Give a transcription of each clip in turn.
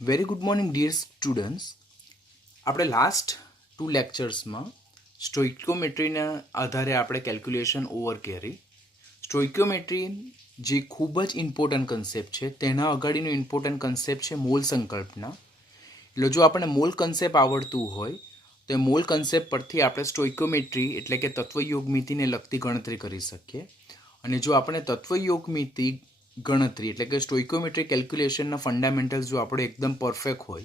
Very good morning, dear students. આપણે last 2 લેક્ચર્સમાં સ્ટોઇક્યોમેટ્રીના આધારે આપણે કેલ્ક્યુલેશન ઓવર કરી. સ્ટોઇક્યોમેટ્રી જે ખૂબ જ ઇમ્પોર્ટન્ટ કન્સેપ્ટ છે તેના અગાડીનો ઇમ્પોર્ટન્ટ કન્સેપ્ટ છે મોલ સંકલ્પના. એટલે જો આપણે મોલ કન્સેપ્ટ આવડતું હોય તો મોલ કન્સેપ્ટ પરથી આપણે સ્ટોઇક્યોમેટ્રી એટલે કે તત્વયોગમિતિને લગતી ગણતરી કરી શકીએ. અને જો આપણે તત્વયોગમિતિ ગણતરી એટલે કે સ્ટોઇક્યોમેટ્રી કેલ્ક્યુલેશનના ફંડામેન્ટલ્સ જો આપણે એકદમ પરફેક્ટ હોય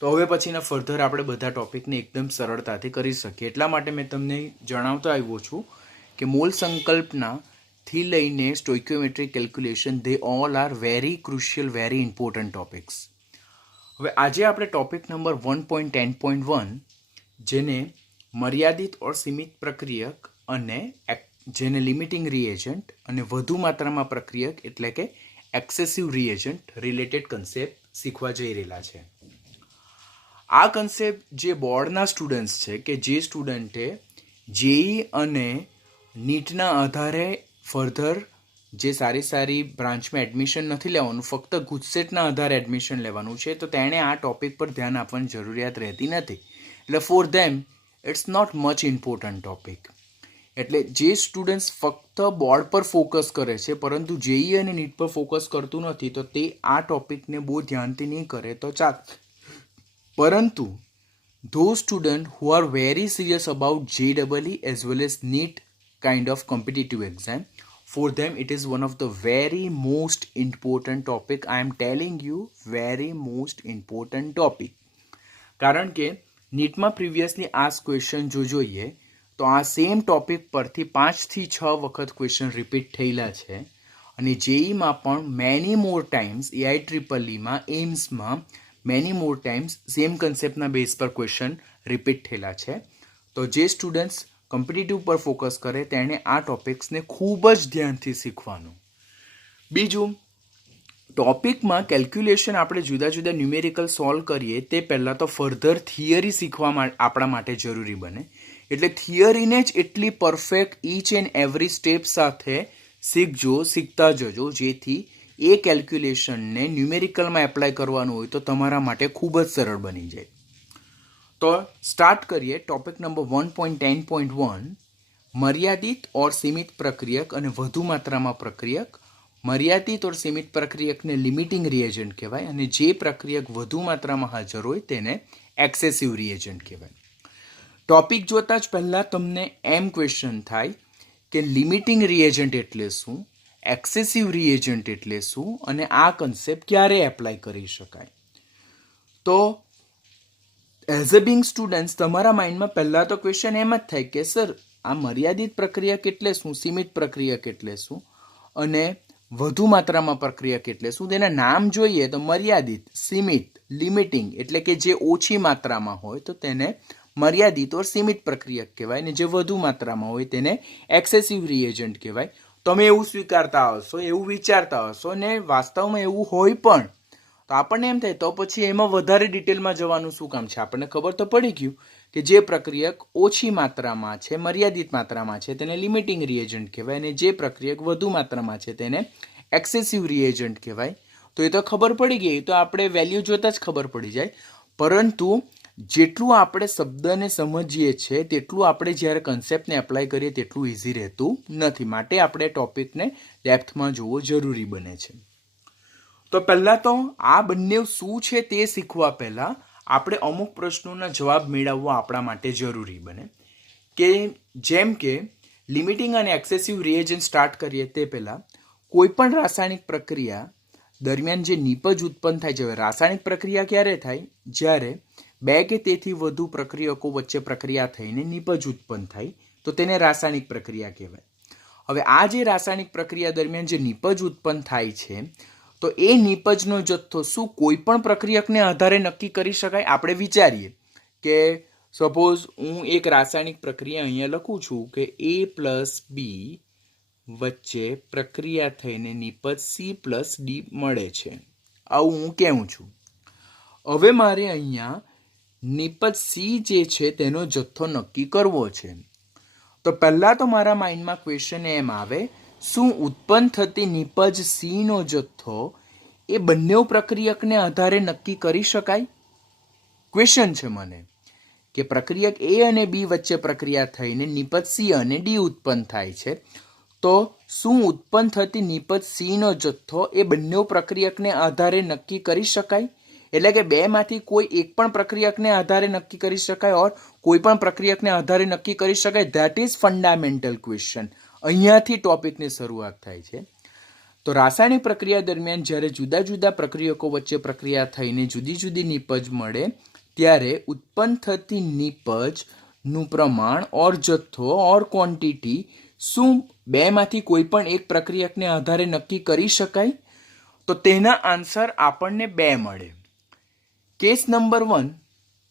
તો હવે પછીના ફર્ધર આપણે બધા ટોપિકને એકદમ સરળતાથી કરી શકીએ. એટલા માટે મેં તમને જણાવતો આવ્યો છું કે મોલ સંકલ્પનાથી લઈને stoichiometry calculation they all are very crucial, very important topics. હવે આજે આપણે ટોપિક નંબર 1.10.1 જેને મર્યાદિત ઓર સીમિત પ્રક્રિયક અને જેને લિમિટિંગ રિએજન્ટ અને વધુ માત્રામાં પ્રક્રિયક એટલે કે એક્સેસિવ રિએજન્ટ રિલેટેડ કન્સેપ્ટ શીખવા જઈ રહેલા છે. આ કન્સેપ્ટ જે બોર્ડના સ્ટુડન્ટ્સ છે કે જે સ્ટુડન્ટે જેઈ અને નીટના આધારે ફર્ધર જે સારી બ્રાન્ચમાં એડમિશન નથી લેવાનું, ફક્ત ગુજસેટના આધારે એડમિશન લેવાનું છે, તો તેણે આ ટોપિક પર ધ્યાન આપવાની જરૂરિયાત રહેતી નથી. એટલે for them it's not much important topic. એટલે જે સ્ટુડન્ટ્સ ફક્ત બોર્ડ પર ફોકસ કરે છે પરંતુ જેઈ અને નીટ પર ફોકસ કરતું નથી તો તે આ ટોપિકને બહુ ધ્યાનથી નહીં કરે તો ચાલ. પરંતુ those students who are very serious about JEE as well as NEET kind of competitive exam, for them it is one of the very most important topic. I am telling you, very most important topic. કારણ કે નીટમાં previously આ question જો જોઈએ તો આ same topic પરથી 5 થી 6 વખત ક્વેશ્ચન રિપીટ થયેલા છે. અને જેઈમાં પણ મેની મોર ટાઈમ્સ, AIEEEમાં, એમ્સમાં મેની મોર ટાઈમ્સ સેમ કન્સેપ્ટના બેઝ પર ક્વેશ્ચન રિપીટ થયેલા છે. તો જે સ્ટુડન્ટ્સ કોમ્પિટિટિવ પર ફોકસ કરે તેણે આ ટોપિક્સને ખૂબ જ ધ્યાનથી શીખવાનું. બીજું, ટોપિકમાં કેલ્ક્યુલેશન આપણે જુદા જુદા ન્યુમેરિકલ સોલ્વ કરીએ તે પહેલાં તો ફર્ધર થિયરી શીખવા આપણા માટે જરૂરી બને. એટલે થિયરીને જ એટલી perfect each and every step સાથે શીખતા જજો જેથી એ કેલ્ક્યુલેશનને ન્યુમેરિકલમાં એપ્લાય કરવાનું હોય તો તમારા માટે ખૂબ જ સરળ બની જાય. તો સ્ટાર્ટ કરીએ ટોપિક નંબર 1.10.1 મર્યાદિત ઓર સીમિત પ્રક્રિયક અને વધુ માત્રામાં પ્રક્રિયક. મર્યાદિત ઓર સીમિત પ્રક્રિયકને લિમિટિંગ રિએજન્ટ કહેવાય અને જે પ્રક્રિયક વધુ માત્રામાં હાજર હોય તેને એક્સેસિવ રિએજન્ટ કહેવાય. ટોપિક જોતાં જ પહેલાં તમને એમ ક્વેશ્ચન થાય કે લિમિટિંગ રિએજન્ટ એટલે શું, એક્સેસિવ રિએજન્ટ એટલે શું અને આ કન્સેપ્ટ ક્યારે એપ્લાય કરી શકાય. તો એઝ અ બિંગ સ્ટુડન્ટ્સ તમારા માઇન્ડમાં પહેલાં તો ક્વેશ્ચન એમ જ થાય કે સર આ મર્યાદિત પ્રક્રિયક એટલે શું, સીમિત પ્રક્રિયક એટલે શું અને વધુ માત્રામાં પ્રક્રિયક એટલે શું. તેના નામ જોઈએ તો મર્યાદિત, સીમિત, લિમિટિંગ એટલે કે જે ઓછી માત્રામાં હોય તો તેને મર્યાદિત ઓર સીમિત પ્રક્રિયક કહેવાય ને જે વધુ માત્રામાં હોય તેને એક્સેસિવ રિએજન્ટ કહેવાય. તમે એવું સ્વીકારતા હશો, એવું વિચારતા હશો ને વાસ્તવમાં એવું હોય પણ તો આપણને એમ થાય તો પછી એમાં વધારે ડિટેલમાં જવાનું શું કામ છે. આપણને ખબર તો પડી ગયું કે જે પ્રક્રિયક ઓછી માત્રામાં છે, મર્યાદિત માત્રામાં છે તેને લિમિટિંગ રિએજન્ટ કહેવાય અને જે પ્રક્રિયક વધુ માત્રામાં છે તેને એક્સેસિવ રિએજન્ટ કહેવાય. તો એ તો ખબર પડી ગઈ, તો આપણે વેલ્યુ જોતાં જ ખબર પડી જાય. પરંતુ જેટલું આપણે શબ્દને સમજીએ છીએ તેટલું આપણે જ્યારે કન્સેપ્ટને એપ્લાય કરીએ તેટલું ઇઝી રહેતું નથી. માટે આપણે ટોપિકને ડેપ્થમાં જોવો જરૂરી બને છે. તો પહેલાં તો આ બંને શું છે તે શીખવા પહેલાં આપણે અમુક પ્રશ્નોના જવાબ મેળવવા આપણા માટે જરૂરી બને. કે જેમ કે લિમિટિંગ અને એક્સેસિવ રિએજન્ટ સ્ટાર્ટ કરીએ તે પહેલાં કોઈ પણ રાસાયણિક પ્રક્રિયા દરમિયાન જે નિપજ ઉત્પન્ન થાય છે. રાસાયણિક પ્રક્રિયા ક્યારે થાય? જ્યારે બે કે તેથી વધુ પ્રક્રિયકો વચ્ચે પ્રક્રિયા થઈને નિપજ ઉત્પન્ન થાય તો તેને રાસાયણિક પ્રક્રિયા કહેવાય. હવે આ જે રાસાયણિક પ્રક્રિયા દરમિયાન જે નિપજ ઉત્પન્ન થાય છે તો એ નિપજનો જથ્થો શું કોઈ પણ પ્રક્રિયકને આધારે નક્કી કરી શકાય? આપણે વિચારીએ કે સપોઝ હું એક રાસાયણિક પ્રક્રિયા અહીંયા લખું છું કે A+B વચ્ચે પ્રક્રિયા થઈને નિપજ C+D મળે છે. આવું હું કહું છું. હવે મારે અહીંયા નિપજ સી જે છે તેનો જથ્થો નક્કી કરવો છે. તો પહેલાં તો મારા માઇન્ડમાં ક્વેશ્ચન એમ આવે, શું ઉત્પન્ન થતી નિપજ સીનો જથ્થો એ બંને પ્રક્રિયકને આધારે નક્કી કરી શકાય? ક્વેશ્ચન છે મને કે પ્રક્રિયક એ અને બી વચ્ચે પ્રક્રિયા થઈને નિપજ સી અને ડી ઉત્પન્ન થાય છે, તો શું ઉત્પન્ન થતી નિપજ સીનો જથ્થો એ બંને પ્રક્રિયકને આધારે નક્કી કરી શકાય? એટલે કે બેમાંથી કોઈ એક પણ પ્રક્રિયકને આધારે નક્કી કરી શકાય ઓર કોઈ પણ પ્રક્રિયકને આધારે નક્કી કરી શકાય? That is fundamental question. અહીંયાથી ટોપિકની શરૂઆત થાય છે. તો રાસાયણિક પ્રક્રિયા દરમિયાન જ્યારે જુદા જુદા પ્રક્રિયકો વચ્ચે પ્રક્રિયા થઈને જુદી જુદી નિપજ મળે ત્યારે ઉત્પન્ન થતી નિપજનું પ્રમાણ ઓર જથ્થો ઓર ક્વોન્ટિટી શું બેમાંથી કોઈ પણ એક પ્રક્રિયકને આધારે નક્કી કરી શકાય? તો તેના આન્સર આપણને 2 મળે. કેસ નંબર 1,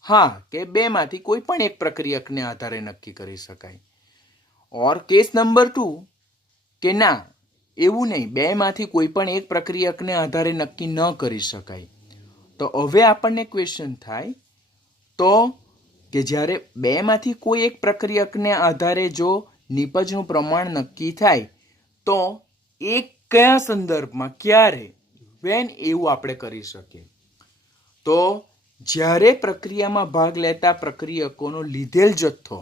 હા, કે બેમાંથી કોઈ પણ એક પ્રક્રિયકને આધારે નક્કી કરી શકાય. ઓર કેસ નંબર 2 કે ના, એવું નહીં, બેમાંથી કોઈ પણ એક પ્રક્રિયકને આધારે નક્કી ન કરી શકાય. તો હવે આપણને ક્વેશ્ચન થાય તો કે જ્યારે બેમાંથી કોઈ એક પ્રક્રિયકને આધારે જો નિપજનું પ્રમાણ નક્કી થાય તો એ કયા સંદર્ભમાં, ક્યારે, વેન એવું આપણે કરી શકીએ? તો જ્યારે પ્રક્રિયામાં ભાગ લેતા પ્રક્રિયકોનો લીધેલ જથ્થો,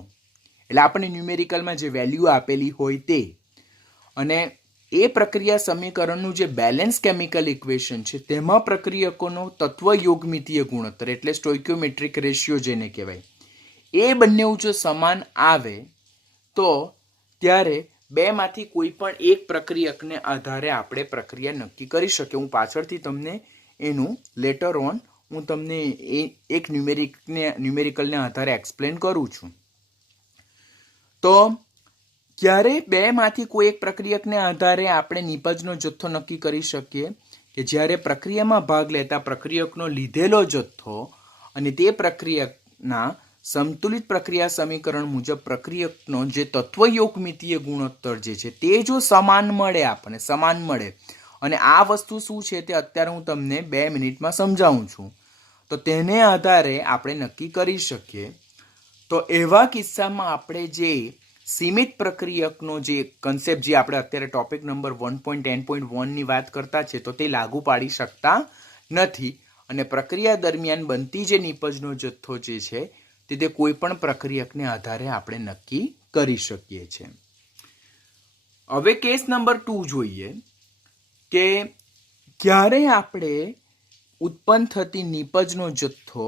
એટલે આપણને ન્યુમેરિકલમાં જે વેલ્યુ આપેલી હોય તે, અને એ પ્રક્રિયા સમીકરણનું જે બેલેન્સ કેમિકલ ઇક્વેશન છે તેમાં પ્રક્રિયકોનો તત્વ યોગમિતીય ગુણોત્તર એટલે સ્ટોઇકિયોમેટ્રિક રેશિયો જેને કહેવાય, એ બંને જો સમાન આવે તો ત્યારે બેમાંથી કોઈ પણ એક પ્રક્રિયકને આધારે આપણે પ્રક્રિયા નક્કી કરી શકીએ. હું પાછળથી તમને એનું લેટર ઓન હું તમને એક ન્યુમેરિકલને આધારે એક્સપ્લેન કરું છું. તો ક્યારે બેમાંથી કોઈ એક પ્રક્રિયકને આધારે આપણે નિપજનો જથ્થો નક્કી કરી શકીએ? કે જ્યારે પ્રક્રિયામાં ભાગ લેતા પ્રક્રિયકનો લીધેલો જથ્થો અને તે પ્રક્રિયકના સંતુલિત પ્રક્રિયા સમીકરણ મુજબ પ્રક્રિયકનો જે તત્વયોગમિતીય ગુણોત્તર જે છે તે જો સમાન મળે, અને આ વસ્તુ શું છે તે અત્યારે હું તમને 2 મિનિટમાં સમજાવું છું, તો તેને આધારે આપણે નક્કી કરી શકીએ. તો એવા કિસ્સામાં આપણે જે સીમિત પ્રક્રિયકનો જે કન્સેપ્ટ જે આપણે અત્યારે ટોપિક નંબર 1.10.1 ની વાત કરતા છે તો તે લાગુ પાડી શકતા નથી, અને પ્રક્રિયા દરમિયાન બનતી જે નિપજનો જથ્થો જે છે તે કોઈ પણ પ્રક્રિયકને આધારે આપણે નક્કી કરી શકીએ છીએ. હવે કેસ નંબર 2 જોઈએ કે ક્યારે આપણે ઉત્પન્ન થતી નિપજનો જથ્થો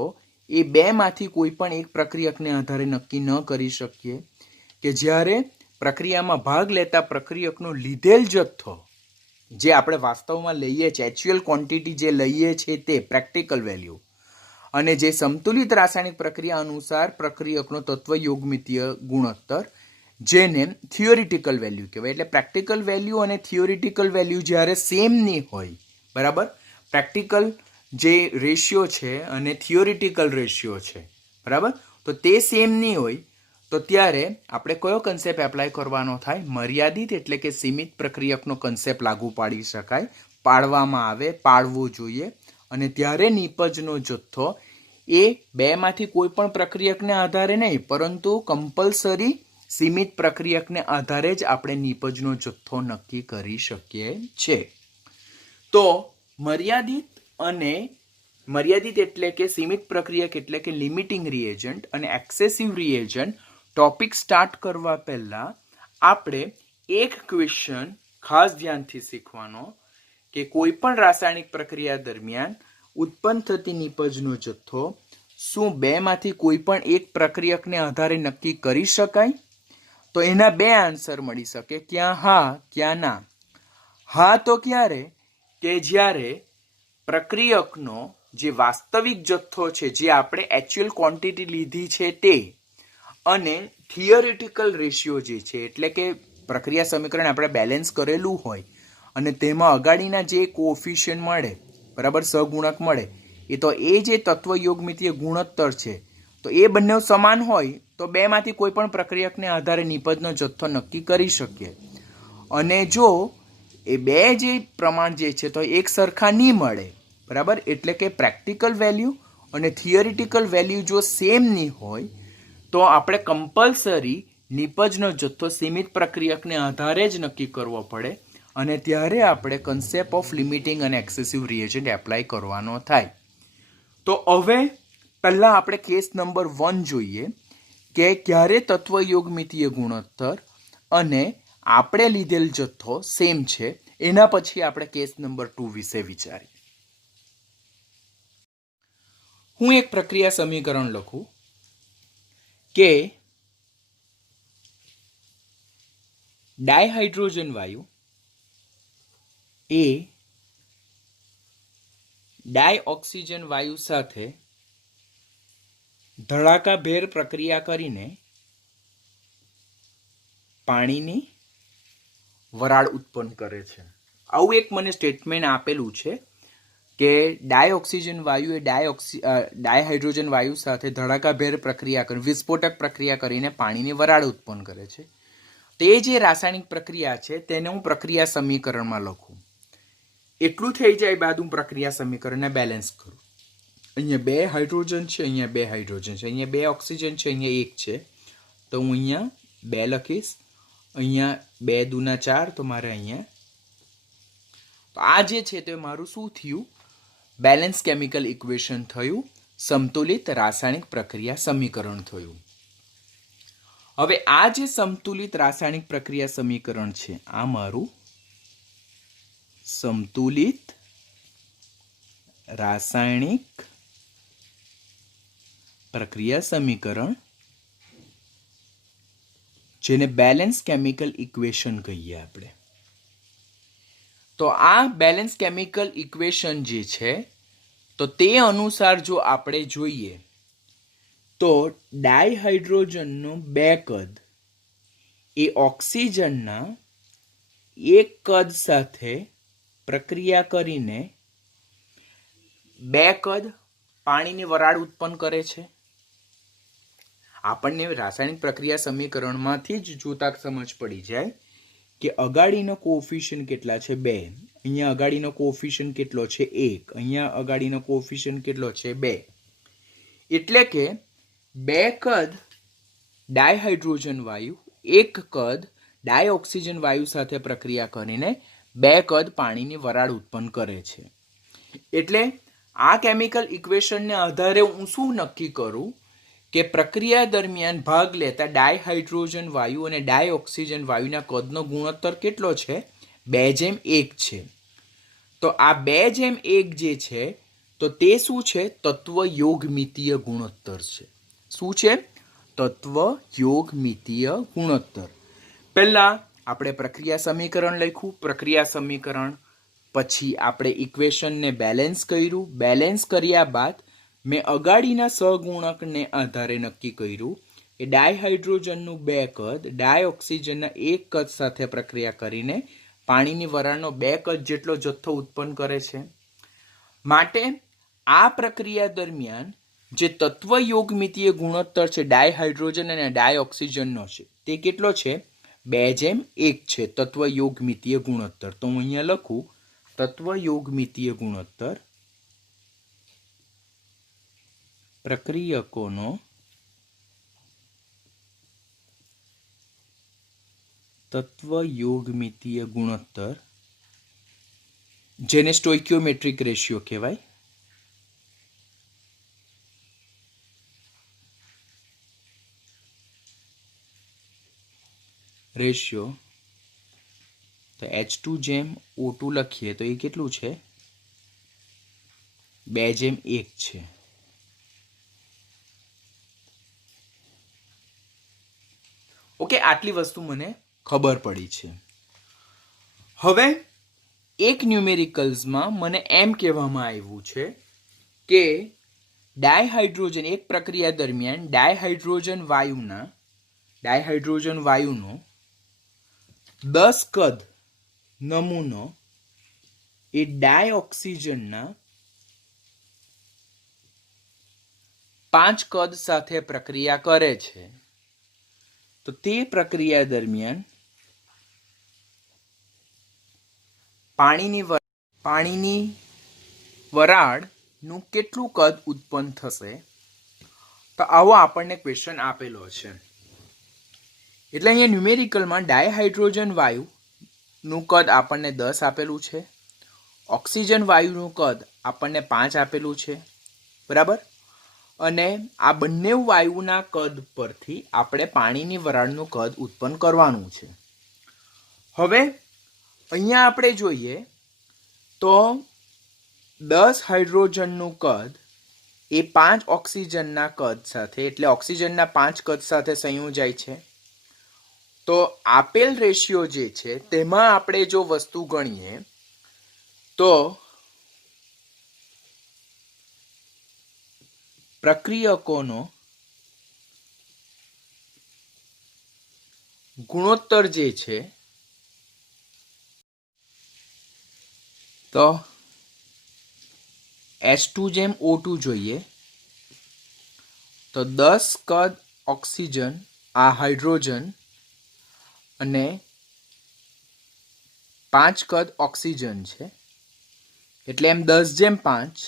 એ બેમાંથી કોઈ પણ એક પ્રક્રિયકને આધારે નક્કી ન કરી શકીએ? કે જ્યારે પ્રક્રિયામાં ભાગ લેતા પ્રક્રિયકનો લીધેલ જથ્થો જે આપણે વાસ્તવમાં લઈએ છીએ, એક્ચ્યુઅલ ક્વોન્ટિટી જે લઈએ છીએ તે પ્રેક્ટિકલ વેલ્યુ, અને જે સંતુલિત રાસાયણિક પ્રક્રિયા અનુસાર પ્રક્રિયકનો તત્વયોગમિતીય ગુણોત્તર જેને થિયોરિટિકલ વેલ્યુ કહેવાય. એટલે પ્રેક્ટિકલ વેલ્યુ અને થિયોરિટિકલ વેલ્યુ જ્યારે સેમ નહીં હોય, બરાબર, પ્રેક્ટિકલ જે રેશિયો છે અને થિયોરિટિકલ રેશિયો છે, બરાબર, તો તે સેમ નહીં હોય તો ત્યારે આપણે કયો કન્સેપ્ટ એપ્લાય કરવાનો થાય? મર્યાદિત એટલે કે સીમિત પ્રક્રિયકનો કન્સેપ્ટ લાગુ પાડી શકાય, પાડવો જોઈએ. અને ત્યારે નિપજનો જથ્થો એ બેમાંથી કોઈ પણ પ્રક્રિયકને આધારે નહીં, પરંતુ કમ્પલસરી સીમિત પ્રક્રિયકને આધારે જ આપણે નિપજનો જથ્થો નક્કી કરી શકીએ છીએ. તો મર્યાદિત એટલે કે સીમિત પ્રક્રિયક એટલે કે લિમિટિંગ રિએજન્ટ અને એક્સેસિવ રિએજન્ટ ટોપિક સ્ટાર્ટ કરવા પહેલા આપણે એક ક્વેશ્ચન ખાસ ધ્યાનથી શીખવાનો કે કોઈ પણ રાસાયણિક પ્રક્રિયા દરમિયાન ઉત્પન્ન થતી નિપજનો જથ્થો શું બેમાંથી કોઈ પણ એક પ્રક્રિયકને આધારે નક્કી કરી શકાય? તો એના 2 આન્સર મળી શકે, ક્યાં હા ક્યાં ના. હા તો ક્યારે? કે જ્યારે પ્રક્રિયકનો જે વાસ્તવિક જથ્થો છે, જે આપણે એક્ચ્યુઅલ ક્વોન્ટિટી લીધી છે તે, અને થિયોરિટિકલ રેશિયો જે છે એટલે કે પ્રક્રિયા સમીકરણ આપણે બેલેન્સ કરેલું હોય અને તેમાં અગાડીના જે કોએફિશિયન્ટ મળે, બરાબર, સહગુણક મળે, એ તો એ જે તત્વયોગમિતીય ગુણોત્તર છે તો એ બંને સમાન હોય તો બેમાંથી કોઈ પણ પ્રક્રિયકને આધારે નિપજનો જથ્થો નક્કી કરી શકીએ. અને જો એ બે જે પ્રમાણ જે છે તો એક સરખા નહીં મળે, બરાબર, એટલે કે પ્રેક્ટિકલ વેલ્યુ અને થિયોરિટિકલ વેલ્યુ જો સેમ નહીં હોય તો આપણે કમ્પલસરી નિપજનો જથ્થો સીમિત પ્રક્રિયકને આધારે જ નક્કી કરવો પડે. અને ત્યારે આપણે કન્સેપ્ટ ઓફ લિમિટિંગ અને એક્સેસિવ રિએજન્ટ એપ્લાય કરવાનો થાય. તો હવે પહેલાં આપણે કેસ નંબર 1 જોઈએ કે ક્યારે તત્વયોગમિતીય ગુણોત્તર અને આપણે લીધેલ જથ્થો સેમ છે. એના પછી આપણે કેસ નંબર 2 વિશે વિચારીએ. હું એક પ્રક્રિયા સમીકરણ લખું કે ડાયહાઇડ્રોજન વાયુ એ ડાયઓક્સિજન વાયુ સાથે ધડાકાભેર પ્રક્રિયા કરીને પાણીની વરાળ ઉત્પન્ન કરે છે. આવું એક મને સ્ટેટમેન્ટ આપેલું છે કે ડાયઓક્સિજન વાયુ એ ડાયહાઇડ્રોજન વાયુ સાથે ધડાકાભેર પ્રક્રિયા કરી વિસ્ફોટક પ્રક્રિયા કરીને પાણીની વરાળ ઉત્પન્ન કરે છે. તે જે રાસાયણિક પ્રક્રિયા છે તેને હું પ્રક્રિયા સમીકરણમાં લખું. એટલું થઈ જાય બાદ હું પ્રક્રિયા સમીકરણને બેલેન્સ કરું. અહીંયા 2 હાઇડ્રોજન છે, અહીંયા 2 હાઇડ્રોજન છે, અહીંયા 2 ઓક્સિજન છે, અહીંયા 1 છે. તો હું અહીંયા 2 લખીશ, અહીંયા 2 દુના 4, તો મારે અહીંયા તો આ જે છે તે મારું શું થયું? બેલેન્સ કેમિકલ ઇક્વેશન થયું, સંતુલિત રાસાયણિક પ્રક્રિયા સમીકરણ થયું. હવે આ જે સંતુલિત રાસાયણિક પ્રક્રિયા સમીકરણ છે આ મારું સંતુલિત રાસાયણિક પ્રક્રિયા સમીકરણ, જેને બેલેન્સ કેમિકલ ઇક્વેશન કહીએ આપણે. તો આ બેલેન્સ કેમિકલ ઇક્વેશન જે છે તો તે અનુસાર જો આપણે જોઈએ તો ડાયહાઇડ્રોજનનું 2 કદ એ ઓક્સિજનના 1 કદ સાથે પ્રક્રિયા કરીને 2 કદ પાણીની વરાળ ઉત્પન્ન કરે છે. આપણને રાસાયણિક પ્રક્રિયા સમીકરણમાંથી જ જોતા સમજ પડી જાય કે અગાડીનો કોએફિશિયન્ટ કેટલા છે? 2. અહીંયા અગાડીનો કોએફિશિયન્ટ કેટલો છે? 1. અહીંયા અગાડીનો કોએફિશિયન્ટ કેટલો છે? 2. એટલે કે 2 કદ ડાયહાઇડ્રોજન વાયુ 1 કદ ડાયઓક્સિજન વાયુ સાથે પ્રક્રિયા કરીને 2 કદ પાણીની વરાળ ઉત્પન્ન કરે છે. એટલે આ કેમિકલ ઇક્વેશનને આધારે હું શું નક્કી કરું કે પ્રક્રિયા દરમિયાન ભાગ લેતા ડાયહાઇડ્રોજન વાયુ અને ડાયઓક્સિજન વાયુના કદનો ગુણોત્તર કેટલો છે? 2:1 છે. તો આ 2:1 જે છે તો તે શું છે? તત્વયોગમિતીય ગુણોત્તર છે. શું છે? તત્વયોગમિતીય ગુણોત્તર. પહેલા આપણે પ્રક્રિયા સમીકરણ લખ્યું, પ્રક્રિયા સમીકરણ પછી આપણે ઇક્વેશનને બેલેન્સ કર્યું, બેલેન્સ કર્યા બાદ મેં અગાડીના સહગુણકને આધારે નક્કી કર્યું કે ડાયહાઇડ્રોજનનું 2 કદ ડાયઓક્સિજનના 1 કદ સાથે પ્રક્રિયા કરીને પાણીની વરાળનો 2 કદ જેટલો જથ્થો ઉત્પન્ન કરે છે. માટે આ પ્રક્રિયા દરમિયાન જે તત્વયોગમિતીય ગુણોત્તર છે ડાયહાઇડ્રોજન અને ડાયઓક્સિજનનો છે તે કેટલો છે? 2:1 છે તત્વયોગમિતીય ગુણોત્તર. તો હું અહીંયા લખું તત્વયોગમિતીય ગુણોત્તર પ્રક્રિયકોનો તત્વયોગમિતીય ગુણોત્તર, જેને સ્ટોઇકિયોમેટ્રિક રેશિયો કહેવાય. રેશિયો તો H2:O2 લખીએ તો એ કેટલું છે? 2:1 છે. ઓકે, આટલી વસ્તુ મને ખબર પડી છે. હવે એક ન્યુમેરિકલ્સમાં મને એમ કહેવામાં આવ્યું છે કે ડાયહાઇડ્રોજન એક પ્રક્રિયા દરમિયાન ડાયહાઇડ્રોજન વાયુનો 10 કદ નમૂનો એ ડાયઓક્સિજનના 5 કદ સાથે પ્રક્રિયા કરે છે. તો તે પ્રક્રિયા દરમિયાન પાણીની વરાળનું કેટલું કદ ઉત્પન્ન થશે? તો આવો આપણને ક્વેશ્ચન આપેલો છે. એટલે અહીંયા ન્યુમેરિકલમાં ડાયહાઇડ્રોજન વાયુ નું કદ આપણને 10 આપેલું છે, ઓક્સિજન વાયુનું કદ આપણને 5 આપેલું છે, બરાબર. અને આ બંને વાયુના કદ પરથી આપણે પાણીની વરાળનું કદ ઉત્પન્ન કરવાનું છે. હવે અહીંયા આપણે જોઈએ તો 10 હાઇડ્રોજનનું કદ એ 5 ઓક્સિજનના કદ સાથે, એટલે ઓક્સિજનના 5 કદ સાથે સંયોજાય છે. તો આપેલ રેશિયો જે છે તેમાં આપણે જો વસ્તુ ગણીએ તો પ્રક્રિયકોનો ગુણોત્તર જે છે તો H2:O2 જોઈએ તો 10 કદ ઓક્સિજન આ હાઇડ્રોજન અને 5 કદ ઓક્સિજન છે, એટલે એમ 10:5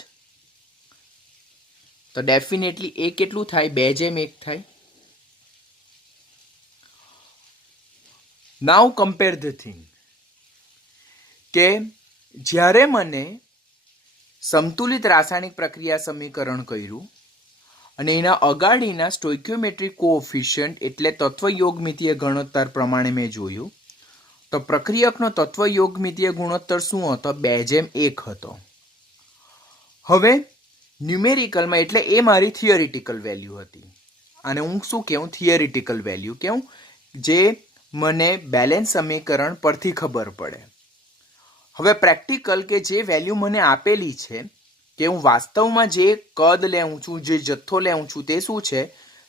તો ડેફિનેટલી એ કેટલું થાય? 2:1 થાય. નાઉ કમ્પેર ધ થિંગ કે જ્યારે મને સંતુલિત રાસાયણિક પ્રક્રિયા સમીકરણ કર્યું અને એના અગાડીના સ્ટોઇકિયોમેટ્રિક કોએફિશિયન્ટ એટલે તત્વયોગમિતીય ગુણોત્તર પ્રમાણે મેં જોયું તો પ્રક્રિયકનો તત્વયોગમિતીય ગુણોત્તર શું હતો? 2:1 હતો. હવે ન્યુમેરિકલમાં એટલે એ મારી થિયરિટિકલ વેલ્યુ હતી, અને હું શું કહું? થિયરિટિકલ વેલ્યુ કહું, જે મને બેલેન્સ સમીકરણ પરથી ખબર પડે. હવે પ્રેક્ટિકલ કે જે વેલ્યુ મને આપેલી છે કે હું વાસ્તવમાં જે કદ લેવું છું, જે જથ્થો લેવું છું તે શું છે?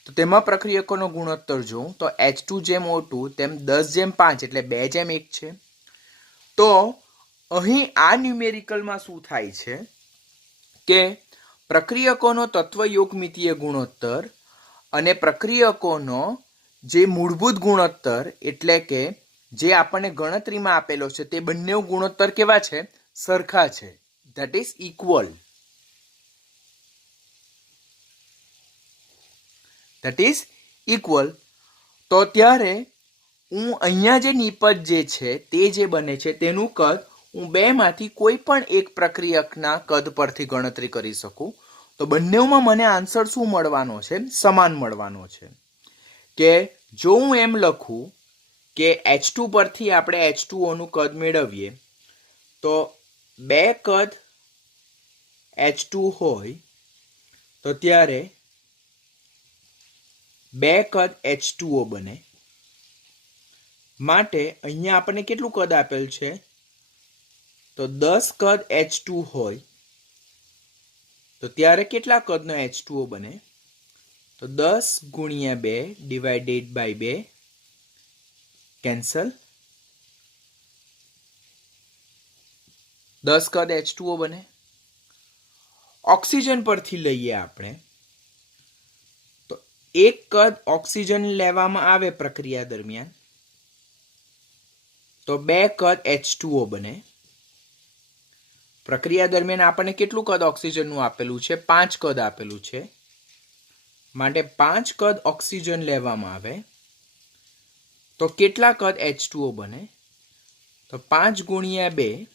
તો તેમાં પ્રક્રિયકોનો ગુણોત્તર જોઉં તો H2:O2 તેમ 10:5 એટલે 2:1 છે. તો અહીં આ ન્યુમેરિકલમાં શું થાય છે કે પ્રક્રિયકોનો તત્વયોગમિતીય ગુણોત્તર અને પ્રક્રિયકોનો જે મૂળભૂત ગુણોત્તર એટલે કે જે આપણને ગણતરીમાં આપેલો છે તે બંને ગુણોત્તર કેવા છે? સરખા છે. That is equal. તો ત્યારે હું અહીંયા જે નિપજ જે છે તે જે બને છે તેનું કદ હું બેમાંથી કોઈ પણ એક પ્રક્રિયકના કદ પરથી ગણતરી કરી શકું. તો બંનેમાં મને આન્સર શું મળવાનો છે? સમાન મળવાનો છે. કે જો હું એમ લખું કે H2 પરથી આપણે H2O નું કદ મેળવીએ તો 2 કદ H2 હોય તો ત્યારે 2 કદ H2O બને. માટે અહીંયા આપણને કેટલું કદ આપેલ છે? તો 10 કદ H2 હોય તો ત્યારે કેટલા કદનો H2O બને? તો 10 ગુણ્યા 2 ડિવાઇડેડ બાય 2 કેન્સલ. 10 કદ H2O બને. ઓક્સિજન પરથી લઈએ આપણે તો 1 કદ ઓક્સિજન લેવામાં આવે પ્રક્રિયા દરમિયાન તો 2 કદ H2O બને. પ્રક્રિયા દરમિયાન આપણને કેટલું કદ ઓક્સિજનનું આપેલું છે? 5 કદ આપેલું છે. માટે 5 કદ ઓક્સિજન લેવામાં આવે તો કેટલા કદ H2O બને? તો 5 ગુણ્યા 2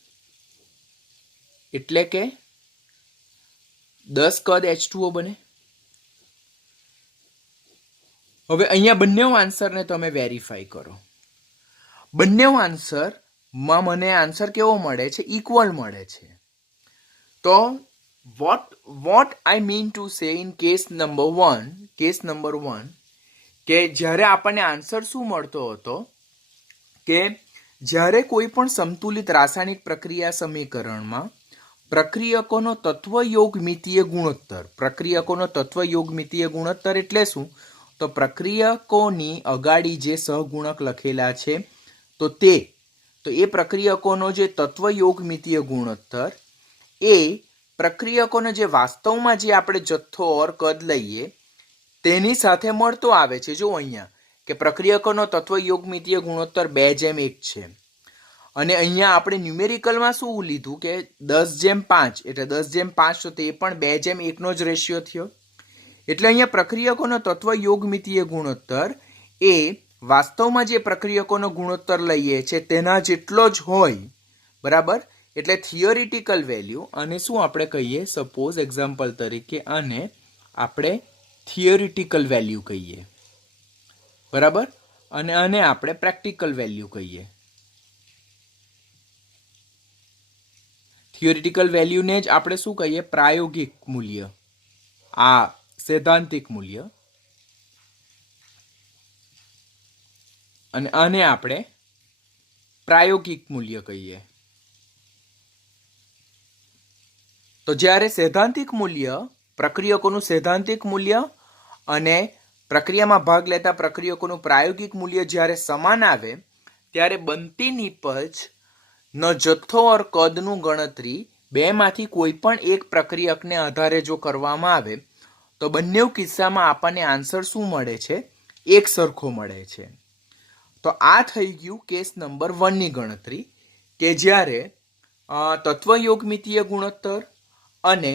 એટલે કે 10 કદ H2O બને. હવે અહીંયા બંને આન્સરને તમે વેરીફાઈ કરો. બંને આન્સરમાં મને આન્સર કેવો મળે છે? ઇક્વલ મળે છે. તો what I mean to say in case number 1 કે જ્યારે આપણને આન્સર શું મળતો હતો કે જ્યારે કોઈ પણ સંતુલિત રાસાયણિક પ્રક્રિયા સમીકરણમાં પ્રક્રિયકોનો તત્વયોગમિતીય ગુણોત્તર એટલે શું? તો પ્રક્રિયકોની અગાડી જે સહગુણક લખેલા છે તો એ પ્રક્રિયકોનો જે તત્વયોગમિતીય ગુણોત્તર એ પ્રક્રિયકોને જે વાસ્તવમાં જે આપણે જથ્થો ઓર કદ લઈએ તેની સાથે મળતો આવે છે. જો અહીંયા કે પ્રક્રિયકોનો તત્વયોગમિતીય ગુણોત્તર 2:1 છે અને અહીંયા આપણે ન્યુમેરિકલમાં શું લીધું કે 10:5 એટલે 10:5 તો તે પણ 2:1 નો જ રેશિયો થયો. એટલે અહીંયા પ્રક્રિયકોનો તત્વયોગમિતીય ગુણોત્તર એ વાસ્તવમાં જે પ્રક્રિયકોનો ગુણોત્તર લઈએ છે તેના જેટલો જ હોય, બરાબર. એટલે થિયોરિટિકલ વેલ્યુ, અને શું આપણે કહીએ, સપોઝ એક્ઝામ્પલ તરીકે આને આપણે થિયોરિટિકલ વેલ્યુ કહીએ, બરાબર, અને આને આપણે પ્રેક્ટિકલ વેલ્યુ કહીએ. થિયોરિટિકલ વેલ્યુને જ આપણે શું કહીએ, પ્રાયોગિક મૂલ્ય, આ સૈદ્ધાંતિક મૂલ્ય, અને આને આપણે પ્રાયોગિક મૂલ્ય કહીએ. તો જ્યારે સૈદ્ધાંતિક મૂલ્ય, પ્રક્રિયકોનું સૈદ્ધાંતિક મૂલ્ય અને પ્રક્રિયામાં ભાગ લેતા પ્રક્રિયકોનું પ્રાયોગિક મૂલ્ય જ્યારે સમાન આવે ત્યારે બનતી નીપજનો જથ્થો ઓર કદનું ગણતરી બેમાંથી કોઈ પણ એક પ્રક્રિયકને આધારે જો કરવામાં આવે તો બંને કિસ્સામાં આપણને આન્સર શું મળે છે, એક સરખો મળે છે. તો આ થઈ ગયું કેસ નંબર 1 ની ગણતરી, કે જ્યારે તત્વયોગમિતીય ગુણોત્તર અને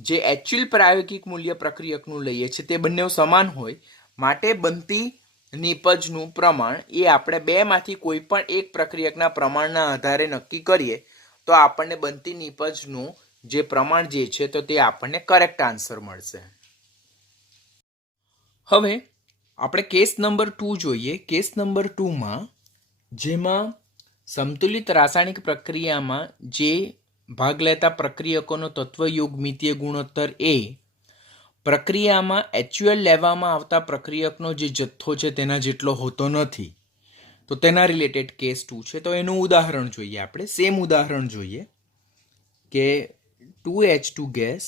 જે એકચ્યુઅલ પ્રાયોગિક મૂલ્ય પ્રક્રિયકનું લઈએ છીએ તે બંને સમાન હોય, માટે બનતી નીપજનું પ્રમાણ એ આપણે બેમાંથી કોઈ પણ એક પ્રક્રિયકના પ્રમાણના આધારે નક્કી કરીએ તો આપણને બનતી નીપજનું જે પ્રમાણ જે છે તો તે આપણને કરેક્ટ આન્સર મળશે. હવે આપણે કેસ નંબર 2 જોઈએ. કેસ નંબર 2માં જેમાં સંતુલિત રાસાયણિક પ્રક્રિયામાં જે ભાગ લેતા પ્રક્રિયકોનો તત્વયોગમિતીય ગુણોત્તર એ પ્રક્રિયામાં એક્ચ્યુઅલ લેવામાં આવતા પ્રક્રિયકનો જે જથ્થો છે તેના જેટલો હોતો નથી. તો તેના રિલેટેડ કેસ 2 છે. તો એનું ઉદાહરણ જોઈએ આપણે. સેમ ઉદાહરણ જોઈએ કે 2H2 ગેસ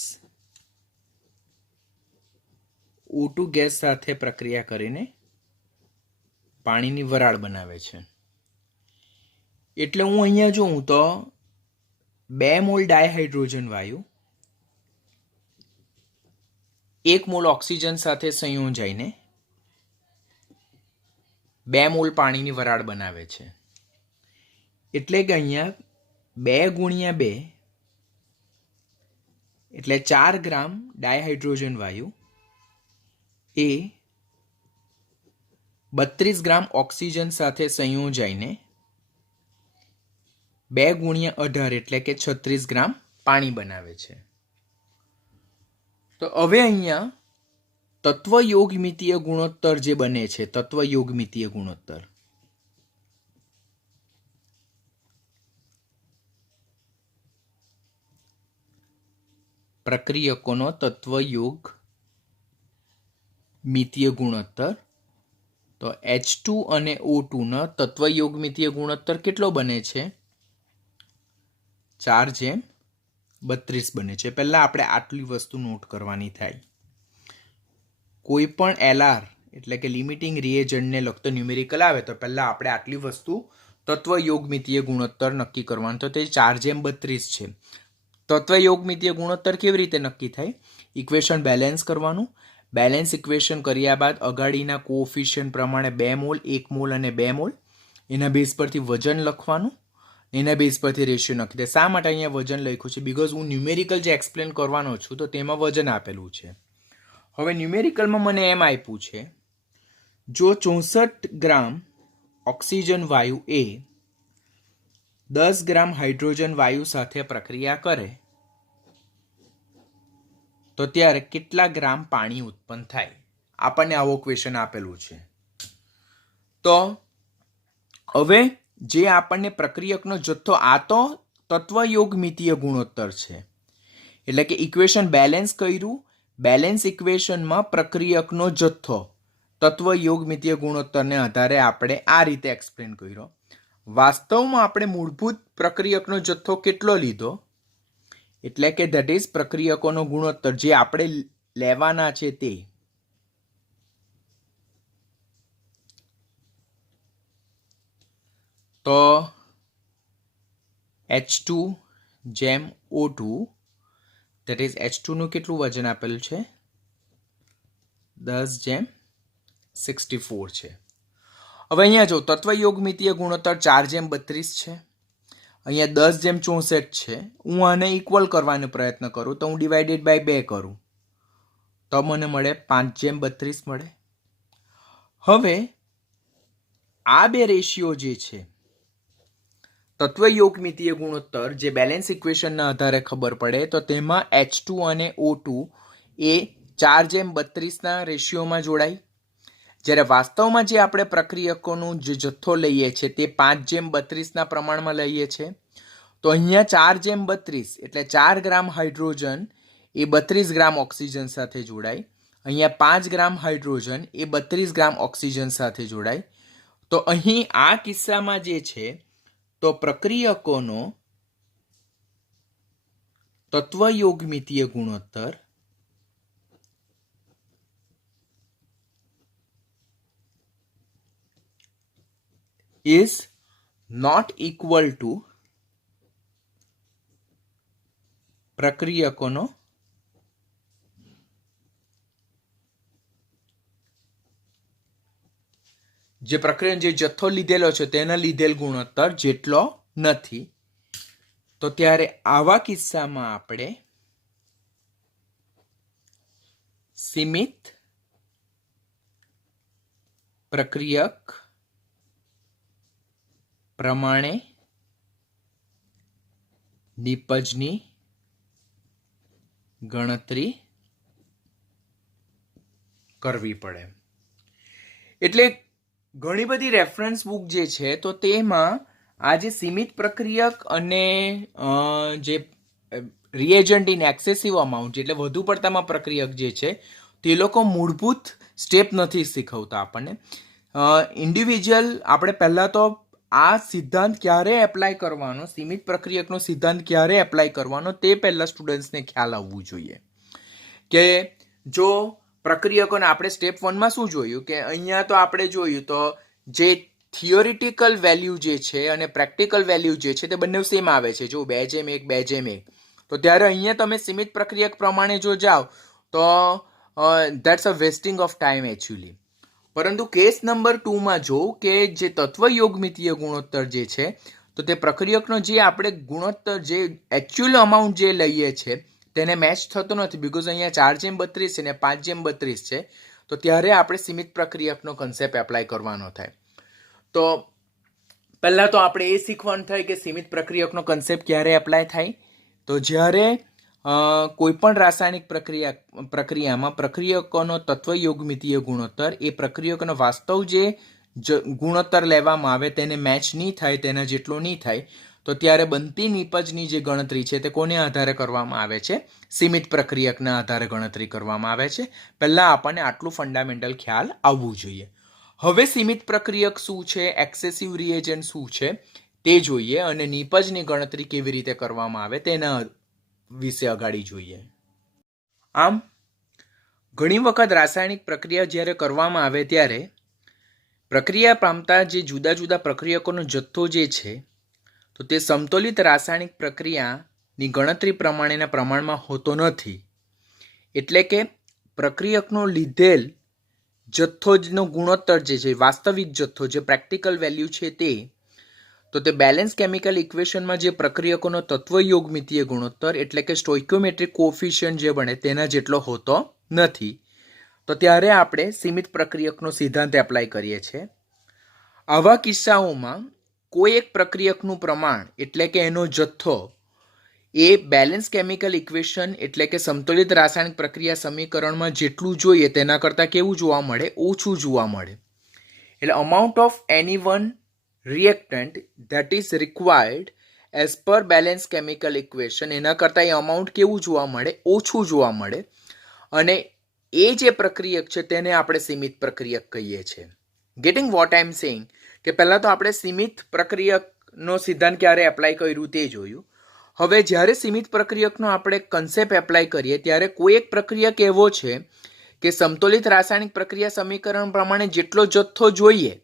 O2 ગેસ સાથે પ્રક્રિયા કરીને પાણીની વરાળ બનાવે છે. એટલે હું અહીંયા જોઉં તો 2 મોલ ડાયહાઇડ્રોજન વાયુ 1 મોલ ઓક્સિજન સાથે સંયોજાઈને 2 મોલ પાણીની વરાળ બનાવે છે. એટલે કે અહીંયા 2 ગુણ્યા 2 એટલે 4 ગ્રામ ડાયહાઇડ્રોજન વાયુ એ 32 ગ્રામ ઓક્સિજન સાથે સંયોજાઈને 2 ગુણ્યા 18 એટલે કે 36 ગ્રામ પાણી બનાવે છે. તો હવે અહીંયા તત્વયોગમિતીય ગુણોત્તર જે બને છે, તત્વયોગમિતીય ગુણોત્તર, પ્રક્રિયકોનો તત્વયોગમિતીય ગુણોત્તર, તો H2 અને O2 નો તત્વયોગમિતીય ગુણોત્તર કેટલો બને છે, 4:32 બને છે. પહેલા આપણે આટલી વસ્તુ નોટ કરવાની થાય. કોઈ પણ LR એટલે કે લિમિટિંગ રિએજન્ટને લગતો ન્યુમેરિકલ આવે તો પહેલા આપણે આટલી વસ્તુ તત્વયોગમિતીય ગુણોત્તર નક્કી કરવાનું. તો તે 4:32 છે. તત્વયોગમિતીય ગુણોત્તર કેવી રીતે નક્કી થાય? ઇક્વેશન બેલેન્સ કરવાનું. બેલેન્સ ઇક્વેશન કર્યા બાદ અગાડીના કોએફિશિયન્ટ પ્રમાણે 2 મોલ, 1 મોલ અને 2 મોલ એના બેઝ પરથી વજન લખવાનું, એના બેઝ પરથી રેશિયો નક્કી થાય. શા માટે અહીંયા વજન લખ્યું છે? બીકોઝ હું ન્યુમેરિકલ જે એક્સપ્લેન કરવાનો છું તો તેમાં વજન આપેલું છે. હવે ન્યુમેરિકલમાં મને એમ આપ્યું છે, જો 64 ગ્રામ ઓક્સિજન વાયુ એ 10 ગ્રામ હાઇડ્રોજન વાયુ સાથે પ્રક્રિયા કરે તો ત્યારે કેટલા ગ્રામ પાણી ઉત્પન્ન થાય? આપણને આવો ક્વેશ્ચન આપેલું છે. તો હવે જે આપણને પ્રક્રિયકનો જથ્થો, આ તો તત્વયોગમિતીય ગુણોત્તર છે, એટલે કે ઇક્વેશન બેલેન્સ કર્યું. બેલેન્સ ઇક્વેશનમાં પ્રક્રિયકનો જથ્થો તત્વયોગમિતીય ગુણોત્તરને આધારે આપણે આ રીતે એક્સપ્લેન કર્યો. વાસ્તવમાં આપણે મૂળભૂત પ્રક્રિયકનો જથ્થો કેટલો લીધો, એટલે કે ધેટ ઇઝ પ્રક્રિયકોનો ગુણોત્તર જે આપણે લેવાના છે તે. તો H2:O2 ધેટ ઇઝ H2 નું કેટલું વજન આપેલું છે? 10:64 છે. હવે અહીંયા જો તત્વયોગમિતીય ગુણોત્તર 4:32 છે, અહીંયા 10:64 છે. હું આને ઇક્વલ કરવાનો પ્રયત્ન કરું તો હું ડિવાઇડેડ બાય 2 કરું તો મને મળે 5:32 મળે. હવે આ બે રેશિયો જે છે તત્વયોગમિતીય ગુણોત્તર જે બેલેન્સ ઇક્વેશનના આધારે ખબર પડે તો તેમાં H2 અને O2 એ 4:32ના રેશિયોમાં જોડાય, જ્યારે વાસ્તવમાં જે આપણે પ્રક્રિયકોનું જે જથ્થો લઈએ છીએ તે 5:32ના પ્રમાણમાં લઈએ છીએ. તો અહીંયા 4:32 એટલે 4 ગ્રામ હાઇડ્રોજન એ 32 ગ્રામ ઓક્સિજન સાથે જોડાય, અહીંયા 5 ગ્રામ હાઇડ્રોજન એ 32 ગ્રામ ઓક્સિજન સાથે જોડાય. તો અહીં આ કિસ્સામાં જે છે તો પ્રક્રિયકોનો તત્વયોગમિતીય ગુણોત્તર is not equal to પ્રક્રિયકોનો જે પ્રક્રિયા જે જથ્થો લીધેલો છે તેના લીધેલ ગુણોત્તર જેટલો નથી. તો ત્યારે આવા કિસ્સામાં આપણે સીમિત પ્રક્રિયક પ્રમાણે નિપજની ગણતરી કરવી પડે. એટલે ઘણી બધી રેફરન્સ બુક જે છે તો તેમાં આ જે સીમિત પ્રક્રિયક અને જે રિએજન્ટ ઇન એક્સેસિવ અમાઉન્ટ એટલે વધુ પડતામાં પ્રક્રિયક જે છે તે લોકો મૂળભૂત સ્ટેપ નથી શીખવતા આપણને. ઇન્ડિવિજ્યુઅલ આપણે પહેલાં તો આ સિદ્ધાંત ક્યારે એપ્લાય કરવાનો, સીમિત પ્રક્રિયકનો સિદ્ધાંત ક્યારે એપ્લાય કરવાનો તે પહેલાં સ્ટુડન્ટ્સને ખ્યાલ આવવું જોઈએ કે જો પ્રક્રિયકોને આપણે સ્ટેપ 1માં શું જોયું કે અહીંયા તો આપણે જોયું તો જે થિયોરિટિકલ વેલ્યુ જે છે અને પ્રેક્ટિકલ વેલ્યુ જે છે તે બંને સેમ આવે છે. જો 2:1 2:1 તો ત્યારે અહીંયા તમે સીમિત પ્રક્રિયક પ્રમાણે જો જાઓ તો that's a wasting of time actually. પરંતુ કેસ નંબર 2માં જો કે જે તત્વયોગમિતીય ગુણોત્તર જે છે તો તે પ્રક્રિયકનો જે આપણે ગુણોત્તર જે એકચ્યુઅલ અમાઉન્ટ જે લઈએ છીએ તેને મેચ થતો નથી, બીકોઝ અહીંયા 4:32 અને 5:32 છે. તો ત્યારે આપણે સીમિત પ્રક્રિયકનો કન્સેપ્ટ એપ્લાય કરવાનો થાય. તો પહેલાં તો આપણે એ શીખવાનું થાય કે સીમિત પ્રક્રિયકનો કન્સેપ્ટ ક્યારે એપ્લાય થાય તો જ્યારે કોઈ પણ રાસાયણિક પ્રક્રિયામાં પ્રક્રિયકોનો તત્વયોગમિતીય ગુણોત્તર એ પ્રક્રિયકોનો વાસ્તવ જે ગુણોત્તર લેવામાં આવે તેને મેચ નહીં થાય, તેના જેટલો નહીં થાય, તો ત્યારે બનતી નિપજની જે ગણતરી છે તે કોને આધારે કરવામાં આવે છે? સીમિત પ્રક્રિયકના આધારે ગણતરી કરવામાં આવે છે. પહેલાં આપણને આટલું ફંડામેન્ટલ ખ્યાલ આવવું જોઈએ. હવે સીમિત પ્રક્રિયક શું છે, એક્સેસિવ રિએજન્ટ શું છે તે જોઈએ અને નિપજની ગણતરી કેવી રીતે કરવામાં આવે તેના વિશે અગાડી જોઈએ. આમ ઘણી વખત રાસાયણિક પ્રક્રિયા જ્યારે કરવામાં આવે ત્યારે પ્રક્રિયા પામતા જે જુદા જુદા પ્રક્રિયકોનો જથ્થો જે છે તો તે સમતોલિત રાસાયણિક પ્રક્રિયાની ગણતરી પ્રમાણેના પ્રમાણમાં હોતો નથી. એટલે કે પ્રક્રિયકનો લીધેલ જથ્થોનો ગુણોત્તર જે છે વાસ્તવિક જથ્થો જે પ્રેક્ટિકલ વેલ્યુ છે તે તો તે બેલેન્સ કેમિકલ ઇક્વેશનમાં જે પ્રક્રિયકોનો તત્વયોગમિતીય ગુણોત્તર એટલે કે સ્ટોઇકિયોમેટ્રિક કોએફિશિયન્ટ જે બને તેના જેટલો હોતો નથી. તો ત્યારે આપણે સીમિત પ્રક્રિયકનો સિદ્ધાંત એપ્લાય કરીએ છીએ. આવા કિસ્સાઓમાં કોઈ એક પ્રક્રિયકનું પ્રમાણ એટલે કે એનો જથ્થો એ બેલેન્સ કેમિકલ ઇક્વેશન એટલે કે સમતોલિત રાસાયણિક પ્રક્રિયા સમીકરણમાં જેટલું જોઈએ તેના કરતાં કેવું જોવા મળે? ઓછું જોવા મળે. એટલે amount of any one reactant that is required as per balance chemical equation એના કરતાં એ અમાઉન્ટ કેવું જોવા મળે? ઓછું જોવા મળે. અને એ જે પ્રક્રિયક છે તેને આપણે સીમિત પ્રક્રિયક કહીએ છીએ. Getting what I am saying કે પહેલાં તો આપણે સીમિત પ્રક્રિયકનો સિદ્ધાંત ક્યારે એપ્લાય કર્યું તે જોયું. હવે જ્યારે સીમિત પ્રક્રિયકનો આપણે કન્સેપ્ટ એપ્લાય કરીએ ત્યારે કોઈ એક પ્રક્રિયક એવો છે કે સમતોલિત રાસાયણિક પ્રક્રિયા સમીકરણ પ્રમાણે જેટલો જથ્થો જોઈએ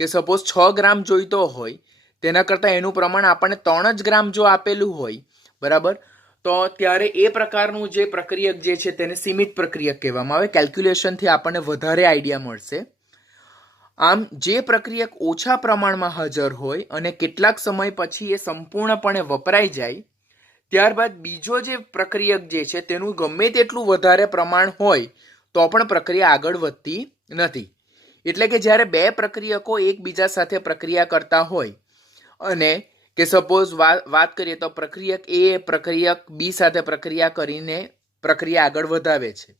કે સપોઝ 6 ગ્રામ જોઈતો હોય તેના કરતાં એનું પ્રમાણ આપણને 3 જ ગ્રામ જો આપેલું હોય બરાબર, તો ત્યારે એ પ્રકારનું જે પ્રક્રિયક જે છે તેને સીમિત પ્રક્રિયક કહેવામાં આવે. કેલ્ક્યુલેશનથી આપણને વધારે આઈડિયા મળશે. આમ જે પ્રક્રિયક ઓછા પ્રમાણમાં હાજર હોય અને કેટલાક સમય પછી એ સંપૂર્ણપણે વપરાઈ જાય ત્યારબાદ બીજો જે પ્રક્રિયક જે છે તેનું ગમે તેટલું વધારે પ્રમાણ હોય તો પણ પ્રક્રિયા આગળ વધતી નથી. એટલે કે જ્યારે બે પ્રક્રિયકો એકબીજા સાથે પ્રક્રિયા કરતા હોય અને કે સપોઝ વાત કરીએ તો પ્રક્રિયક એ પ્રક્રિયક બી સાથે પ્રક્રિયા કરીને પ્રક્રિયા આગળ વધાવે છે.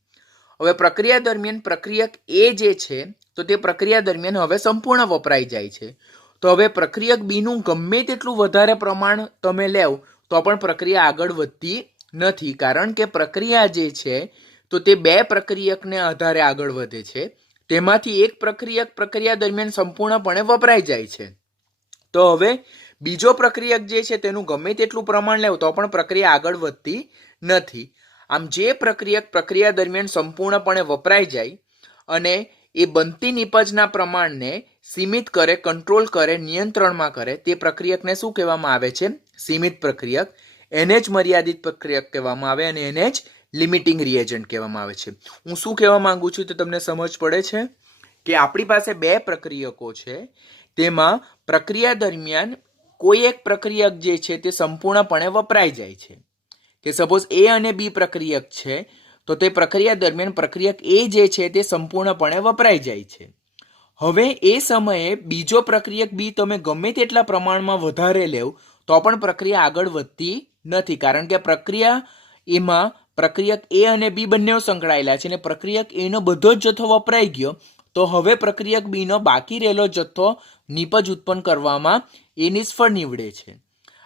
હવે પ્રક્રિયા દરમિયાન પ્રક્રિયક એ જે છે તો તે પ્રક્રિયા દરમિયાન હવે સંપૂર્ણ વપરાઈ જાય છે. તો હવે પ્રક્રિયક બીનું ગમે તેટલું વધારે પ્રમાણ તમે લેવ તો પણ પ્રક્રિયા આગળ વધતી નથી, કારણ કે પ્રક્રિયા જે છે તો તે બે પ્રક્રિયકને આધારે આગળ વધે છે. તેમાંથી એક પ્રક્રિયક પ્રક્રિયા દરમિયાન સંપૂર્ણપણે વપરાઈ જાય છે. તો હવે બીજો પ્રક્રિયક જે છે તેનું ગમે તેટલું પ્રમાણ લેવું તો પણ પ્રક્રિયા આગળ વધતી નથી. આમ જે પ્રક્રિયક પ્રક્રિયા દરમિયાન સંપૂર્ણપણે વપરાઈ જાય અને એ બનતી નિપજના પ્રમાણને સીમિત કરે, કંટ્રોલ કરે, નિયંત્રણમાં કરે, તે પ્રક્રિયકને શું કહેવામાં આવે છે? સીમિત પ્રક્રિયક. એને જ મર્યાદિત પ્રક્રિયક કહેવામાં આવે અને એને જ લિમિટિંગ રિએજન્ટ કહેવામાં આવે છે. હું શું કહેવા માંગુ છું તો તમને સમજ પડે છે કે આપણી પાસે બે પ્રક્રિયકો છે, તેમાં પ્રક્રિયા દરમિયાન કોઈ એક પ્રક્રિયક જે છે તે સંપૂર્ણપણે વપરાઈ જાય છે. કે સપોઝ એ અને બી પ્રક્રિયક છે તો તે પ્રક્રિયા દરમિયાન પ્રક્રિયક એ જે છે તે સંપૂર્ણપણે વપરાઈ જાય છે. હવે એ સમયે બીજો પ્રક્રિયક બી તમે ગમે તેટલા પ્રમાણમાં વધારે લેવ તો પણ પ્રક્રિયા આગળ વધતી નથી, કારણ કે પ્રક્રિયા એમાં પ્રક્રિયક એ અને બી બંને સંકળાયેલા છે અને પ્રક્રિયક એનો બધો જ જથ્થો વપરાઈ ગયો તો હવે પ્રક્રિયક બીનો બાકી રહેલો જથ્થો નિપજ ઉત્પન્ન કરવામાં એ નિષ્ફળ નીવડે છે.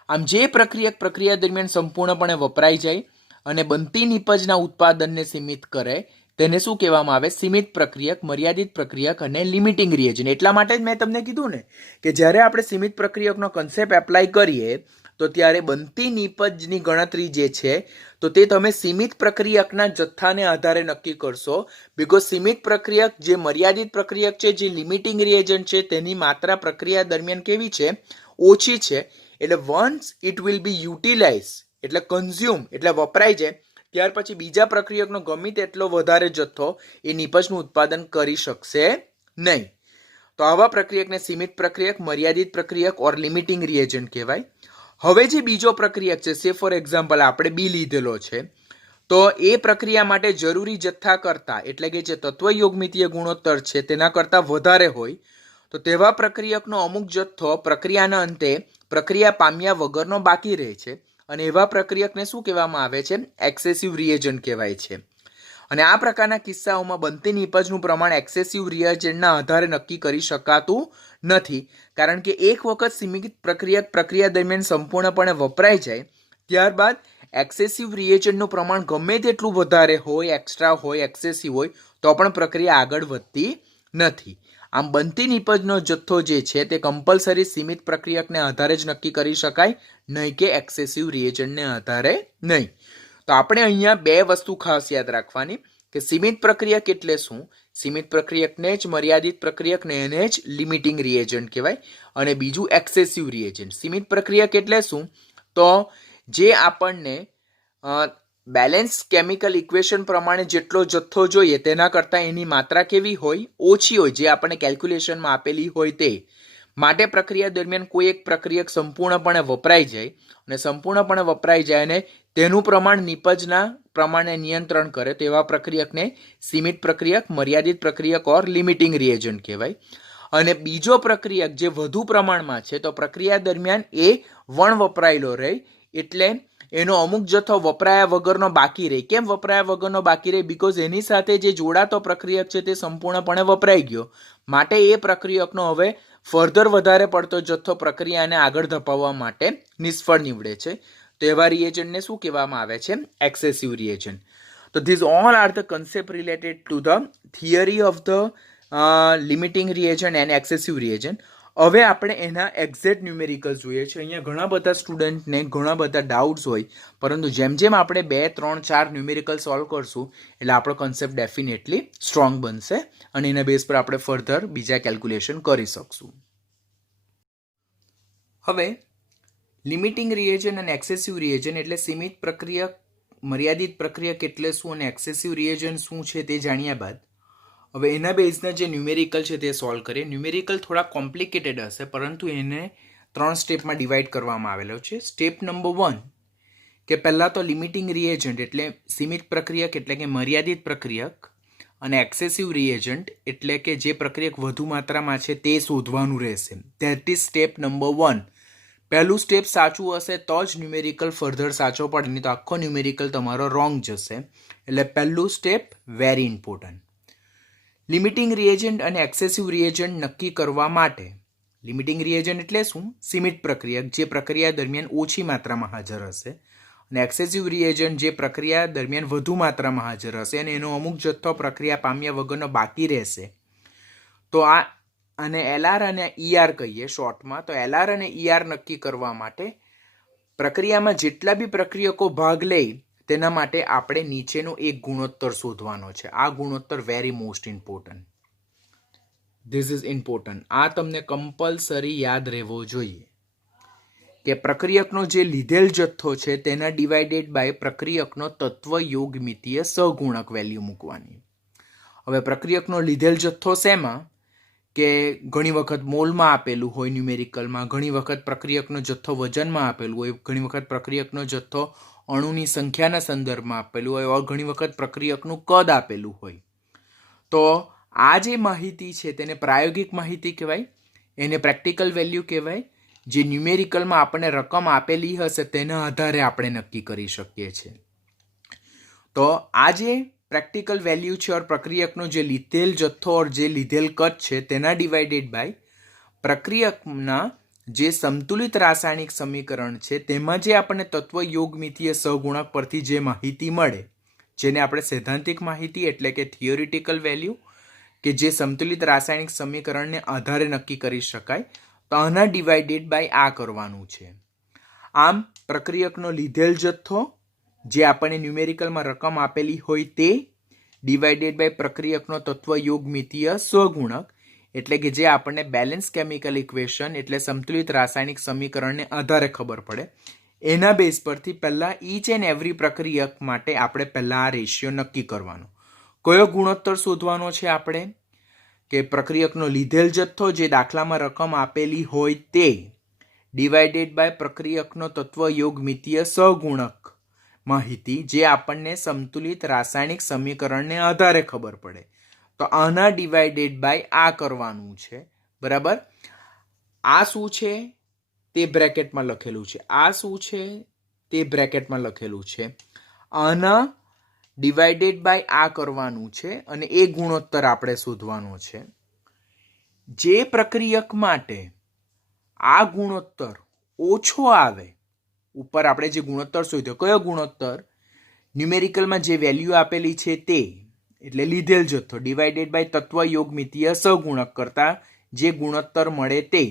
આમ જે પ્રક્રિયક પ્રક્રિયા દરમિયાન સંપૂર્ણપણે વપરાઈ જાય અને બનતી નિપજના ઉત્પાદનને સીમિત કરે તેને શું કહેવામાં આવે? સીમિત પ્રક્રિયક, મર્યાદિત પ્રક્રિયક અને લિમિટિંગ રિએજન્ટ. એટલા માટે જ મેં તમને કીધું ને કે જ્યારે આપણે સીમિત પ્રક્રિયકનો કન્સેપ્ટ એપ્લાય કરીએ તો ત્યારે બનતી નિપજની ગણતરી જે છે તો તે તમે સીમિત પ્રક્રિયકના જથ્થાને આધારે નક્કી કરશો. બીકોઝ સીમિત પ્રક્રિયક જે મર્યાદિત પ્રક્રિયક છે, જે લિમિટિંગ રિએજન્ટ છે, તેની માત્રા પ્રક્રિયા દરમિયાન કેવી છે? ઓછી છે. એટલે once it will be utilise એટલે કન્ઝ્યુમ એટલે વપરાઈ જાય ત્યાર પછી બીજા પ્રક્રિયકનો ગમે તેટલો વધારે જથ્થો એ નિપજનું ઉત્પાદન કરી શકશે નહીં. તો આવા પ્રક્રિયકને સીમિત પ્રક્રિયક, મર્યાદિત પ્રક્રિયક ઓર લિમિટિંગ રિએજન્ટ કહેવાય. હવે જે બીજો પ્રક્રિયક છે, સે ફોર એક્ઝામ્પલ આપણે બી લીધેલો છે, તો એ પ્રક્રિયા માટે જરૂરી જથ્થા કરતા એટલે કે જે તત્વયોગમિતીય ગુણોત્તર છે તેના કરતા વધારે હોય તો તેવા પ્રક્રિયકનો અમુક જથ્થો પ્રક્રિયાના અંતે પ્રક્રિયા પામ્યા વગરનો બાકી રહે છે અને એવા પ્રક્રિયકને શું કહેવામાં આવે છે? એક્સેસિવ રિએજન્ટ કહેવાય છે. અને આ પ્રકારના કિસ્સાઓમાં બનતી નિપજનું પ્રમાણ એક્સેસિવ રિએજન્ટના આધારે નક્કી કરી શકાતું નથી, કારણ કે એક વખત સીમિત પ્રક્રિયક પ્રક્રિયા દરમિયાન સંપૂર્ણપણે વપરાઈ જાય ત્યારબાદ એક્સેસિવ રિએજન્ટનું પ્રમાણ ગમે તેટલું વધારે હોય, એક્સ્ટ્રા હોય, એક્સેસિવ હોય તો પણ પ્રક્રિયા આગળ વધતી નથી. આમ બનતી નિપજનો જથ્થો જે છે તે કમ્પલસરી સીમિત પ્રક્રિયકને આધારે જ નક્કી કરી શકાય, નહીં કે એક્સેસિવ રિએજન્ટને આધારે નહીં. તો આપણે અહીંયા બે વસ્તુ ખાસ યાદ રાખવાની કે સીમિત પ્રક્રિયક એટલે શું? સીમિત પ્રક્રિયકને જ મર્યાદિત પ્રક્રિયકને એને જ લિમિટિંગ રિએજન્ટ કહેવાય અને બીજું એક્સેસિવ રિએજન્ટ. સીમિત પ્રક્રિયક એટલે શું? તો જે આપણને બેલેન્સ કેમિકલ ઇક્વેશન પ્રમાણે જેટલો જથ્થો જોઈએ તેના કરતાં એની માત્રા કેવી હોય? ઓછી હોય, જે આપણે કેલ્ક્યુલેશનમાં આપેલી હોય તે. માટે પ્રક્રિયા દરમિયાન કોઈ એક પ્રક્રિયક સંપૂર્ણપણે વપરાઈ જાય અને સંપૂર્ણપણે વપરાઈ જાય અને તેનું પ્રમાણ નિપજના પ્રમાણે નિયંત્રણ કરે તેવા પ્રક્રિયકને સીમિત પ્રક્રિયક, મર્યાદિત પ્રક્રિયક ઓર લિમિટિંગ રિએજન્ટ કહેવાય. અને બીજો પ્રક્રિયક જે વધુ પ્રમાણમાં છે તો પ્રક્રિયા દરમિયાન એ વણ વપરાયેલો રહે એટલે એનો અમુક જથ્થો વપરાયા વગરનો બાકી રહે. કેમ વપરાયા વગરનો બાકી રહે? બીકોઝ એની સાથે જે જોડાતો પ્રક્રિયક છે તે સંપૂર્ણપણે વપરાઈ ગયો, માટે એ પ્રક્રિયકનો હવે ફર્ધર વધારે પડતો જથ્થો પ્રક્રિયાને આગળ ધપાવવા માટે નિષ્ફળ નીવડે છે. તો એવા રિએજન્ટને શું કહેવામાં આવે છે? Excessive reagent. તો this all are the concept related to the theory of the limiting reagent and excessive reagent. હવે આપણે એના એક્ઝેક્ટ ન્યુમેરિકલ્સ જોઈએ છે. અહીંયા ઘણા બધા સ્ટુડન્ટને ઘણા બધા ડાઉટ્સ હોય, પરંતુ જેમ જેમ આપણે 2, 3, 4 ન્યુમેરિકલ સોલ્વ કરશું એટલે આપણો કન્સેપ્ટ ડેફિનેટલી સ્ટ્રોંગ બનશે અને એના બેઝ પર આપણે ફર્ધર બીજા કેલ્ક્યુલેશન કરી શકશું. હવે લિમિટિંગ રિએજન્ટ અને એક્સેસિવ રિએજન્ટ એટલે સીમિત પ્રક્રિયક, મર્યાદિત પ્રક્રિયક એટલે શું અને એક્સેસિવ રિએજન્ટ શું છે તે જાણ્યા બાદ હવે એના બેઝના જે ન્યુમેરિકલ છે તે સોલ્વ કરીએ. ન્યુમેરિકલ થોડા કોમ્પ્લિકેટેડ હશે, પરંતુ એને 3 સ્ટેપમાં ડિવાઈડ કરવામાં આવેલો છે. સ્ટેપ નંબર 1 કે પહેલાં તો લિમિટિંગ રિએજન્ટ એટલે સીમિત પ્રક્રિયક એટલે કે મર્યાદિત પ્રક્રિયક અને એક્સેસિવ રિએજન્ટ એટલે કે જે પ્રક્રિયક વધુ માત્રામાં છે તે શોધવાનું રહેશે. That is step number 1. પહેલું સ્ટેપ સાચું હશે તો જ ન્યુમેરિકલ ફર્ધર સાચો પડે, નહીં તો આખો ન્યુમેરિકલ તમારો રોંગ જશે. એટલે પહેલું step very important. Limiting reagent અને એક્સેસિવ રિએજન્ટ નક્કી કરવા માટે, લિમિટિંગ રિએજન્ટ એટલે શું? સીમિત પ્રક્રિયક જે પ્રક્રિયા દરમિયાન ઓછી માત્રામાં હાજર હશે, અને એક્સેસિવ રિએજન્ટ જે પ્રક્રિયા દરમિયાન વધુ માત્રામાં હાજર હશે અને એનો અમુક જથ્થો પ્રક્રિયા પામ્યા વગરનો બાકી રહેશે. તો આ અને એલઆર અને ઈઆર કહીએ શોર્ટમાં. તો એલઆર અને ઈઆર નક્કી કરવા માટે પ્રક્રિયામાં જેટલા બી પ્રક્રિયકો ભાગ લે તેના માટે આપણે નીચેનો એક ગુણોત્તર શોધવાનો છે. આ ગુણોત્તર very most important. This is important. આ તમને કમ્પલસરી યાદ રહેવો જોઈએ કે પ્રક્રિયકનો જે લીધેલ જથ્થો છે તેના ડિવાઇડેડ બાય પ્રક્રિયકનો તત્વ યોગમિતીય સહગુણક વેલ્યુ મૂકવાની. હવે પ્રક્રિયકનો લીધેલ જથ્થો શેમાં? કે ઘણી વખત મોલમાં આપેલું હોય ન્યુમેરિકલમાં, ઘણી વખત પ્રક્રિયકનો જથ્થો વજનમાં આપેલું હોય, ઘણી વખત પ્રક્રિયકનો જથ્થો અણુની સંખ્યાના સંદર્ભમાં આપેલું હોય, ઘણી વખત પ્રક્રિયકનું કદ આપેલું હોય. તો આ જે માહિતી છે તેને પ્રાયોગિક માહિતી કહેવાય, એને પ્રેક્ટિકલ વેલ્યુ કહેવાય. જે ન્યુમેરિકલમાં આપણને રકમ આપેલી હશે તેના આધારે આપણે નક્કી કરી શકીએ છીએ. તો આ જે પ્રેક્ટિકલ વેલ્યુ છે ઓર પ્રક્રિયકનો જે લીધેલ જથ્થો ઓર જે લીધેલ કદ છે તેના ડિવાઇડેડ બાય પ્રક્રિયકના જે સંતુલિત રાસાયણિક સમીકરણ છે તેમાં જે આપણને તત્વ યોગમિતીય સહગુણક પરથી જે માહિતી મળે, જેને આપણે સૈદ્ધાંતિક માહિતી એટલે કે થિયોરિટિકલ વેલ્યુ, કે જે સંતુલિત રાસાયણિક સમીકરણને આધારે નક્કી કરી શકાય, તો આના ડિવાઇડેડ બાય આ કરવાનું છે. આમ પ્રક્રિયકનો લીધેલ જથ્થો જે આપણને ન્યુમેરિકલમાં રકમ આપેલી હોય તે ડિવાઇડેડ બાય પ્રક્રિયકનો તત્વ યોગમિતીય સહગુણક એટલે કે જે આપણને બેલેન્સ કેમિકલ ઇક્વેશન એટલે સંતુલિત રાસાયણિક સમીકરણને આધારે ખબર પડે. એના બેઝ પરથી પહેલાં ઈચ એન્ડ એવરી પ્રક્રિયક માટે આપણે પહેલાં આ રેશિયો નક્કી કરવાનો. કયો ગુણોત્તર શોધવાનો છે આપણે? કે પ્રક્રિયકનો લીધેલ જથ્થો જે દાખલામાં રકમ આપેલી હોય તે ડિવાઇડેડ બાય પ્રક્રિયકનો તત્વ યોગમિતીય સહગુણક માહિતી જે આપણને સંતુલિત રાસાયણિક સમીકરણને આધારે ખબર પડે. તો આના ડિવાઇડેડ બાય આ કરવાનું છે. બરાબર? આ શું છે તે બ્રેકેટમાં લખેલું છે, આ શું છે તે બ્રેકેટમાં લખેલું છે. આના ડિવાઇડેડ બાય આ કરવાનું છે અને એ ગુણોત્તર આપણે શોધવાનો છે. જે પ્રક્રિયક માટે આ ગુણોત્તર ઓછો આવે, ઉપર આપણે જે ગુણોત્તર શોધ્યો, કયો ગુણોત્તર? ન્યુમેરિકલમાં જે વેલ્યુ આપેલી છે તે એટલે લીધેલ જથ્થો ડિવાઇડેડ બાય તત્વ યોગમિતીય સહગુણક કરતા જે ગુણોત્તર મળે તે.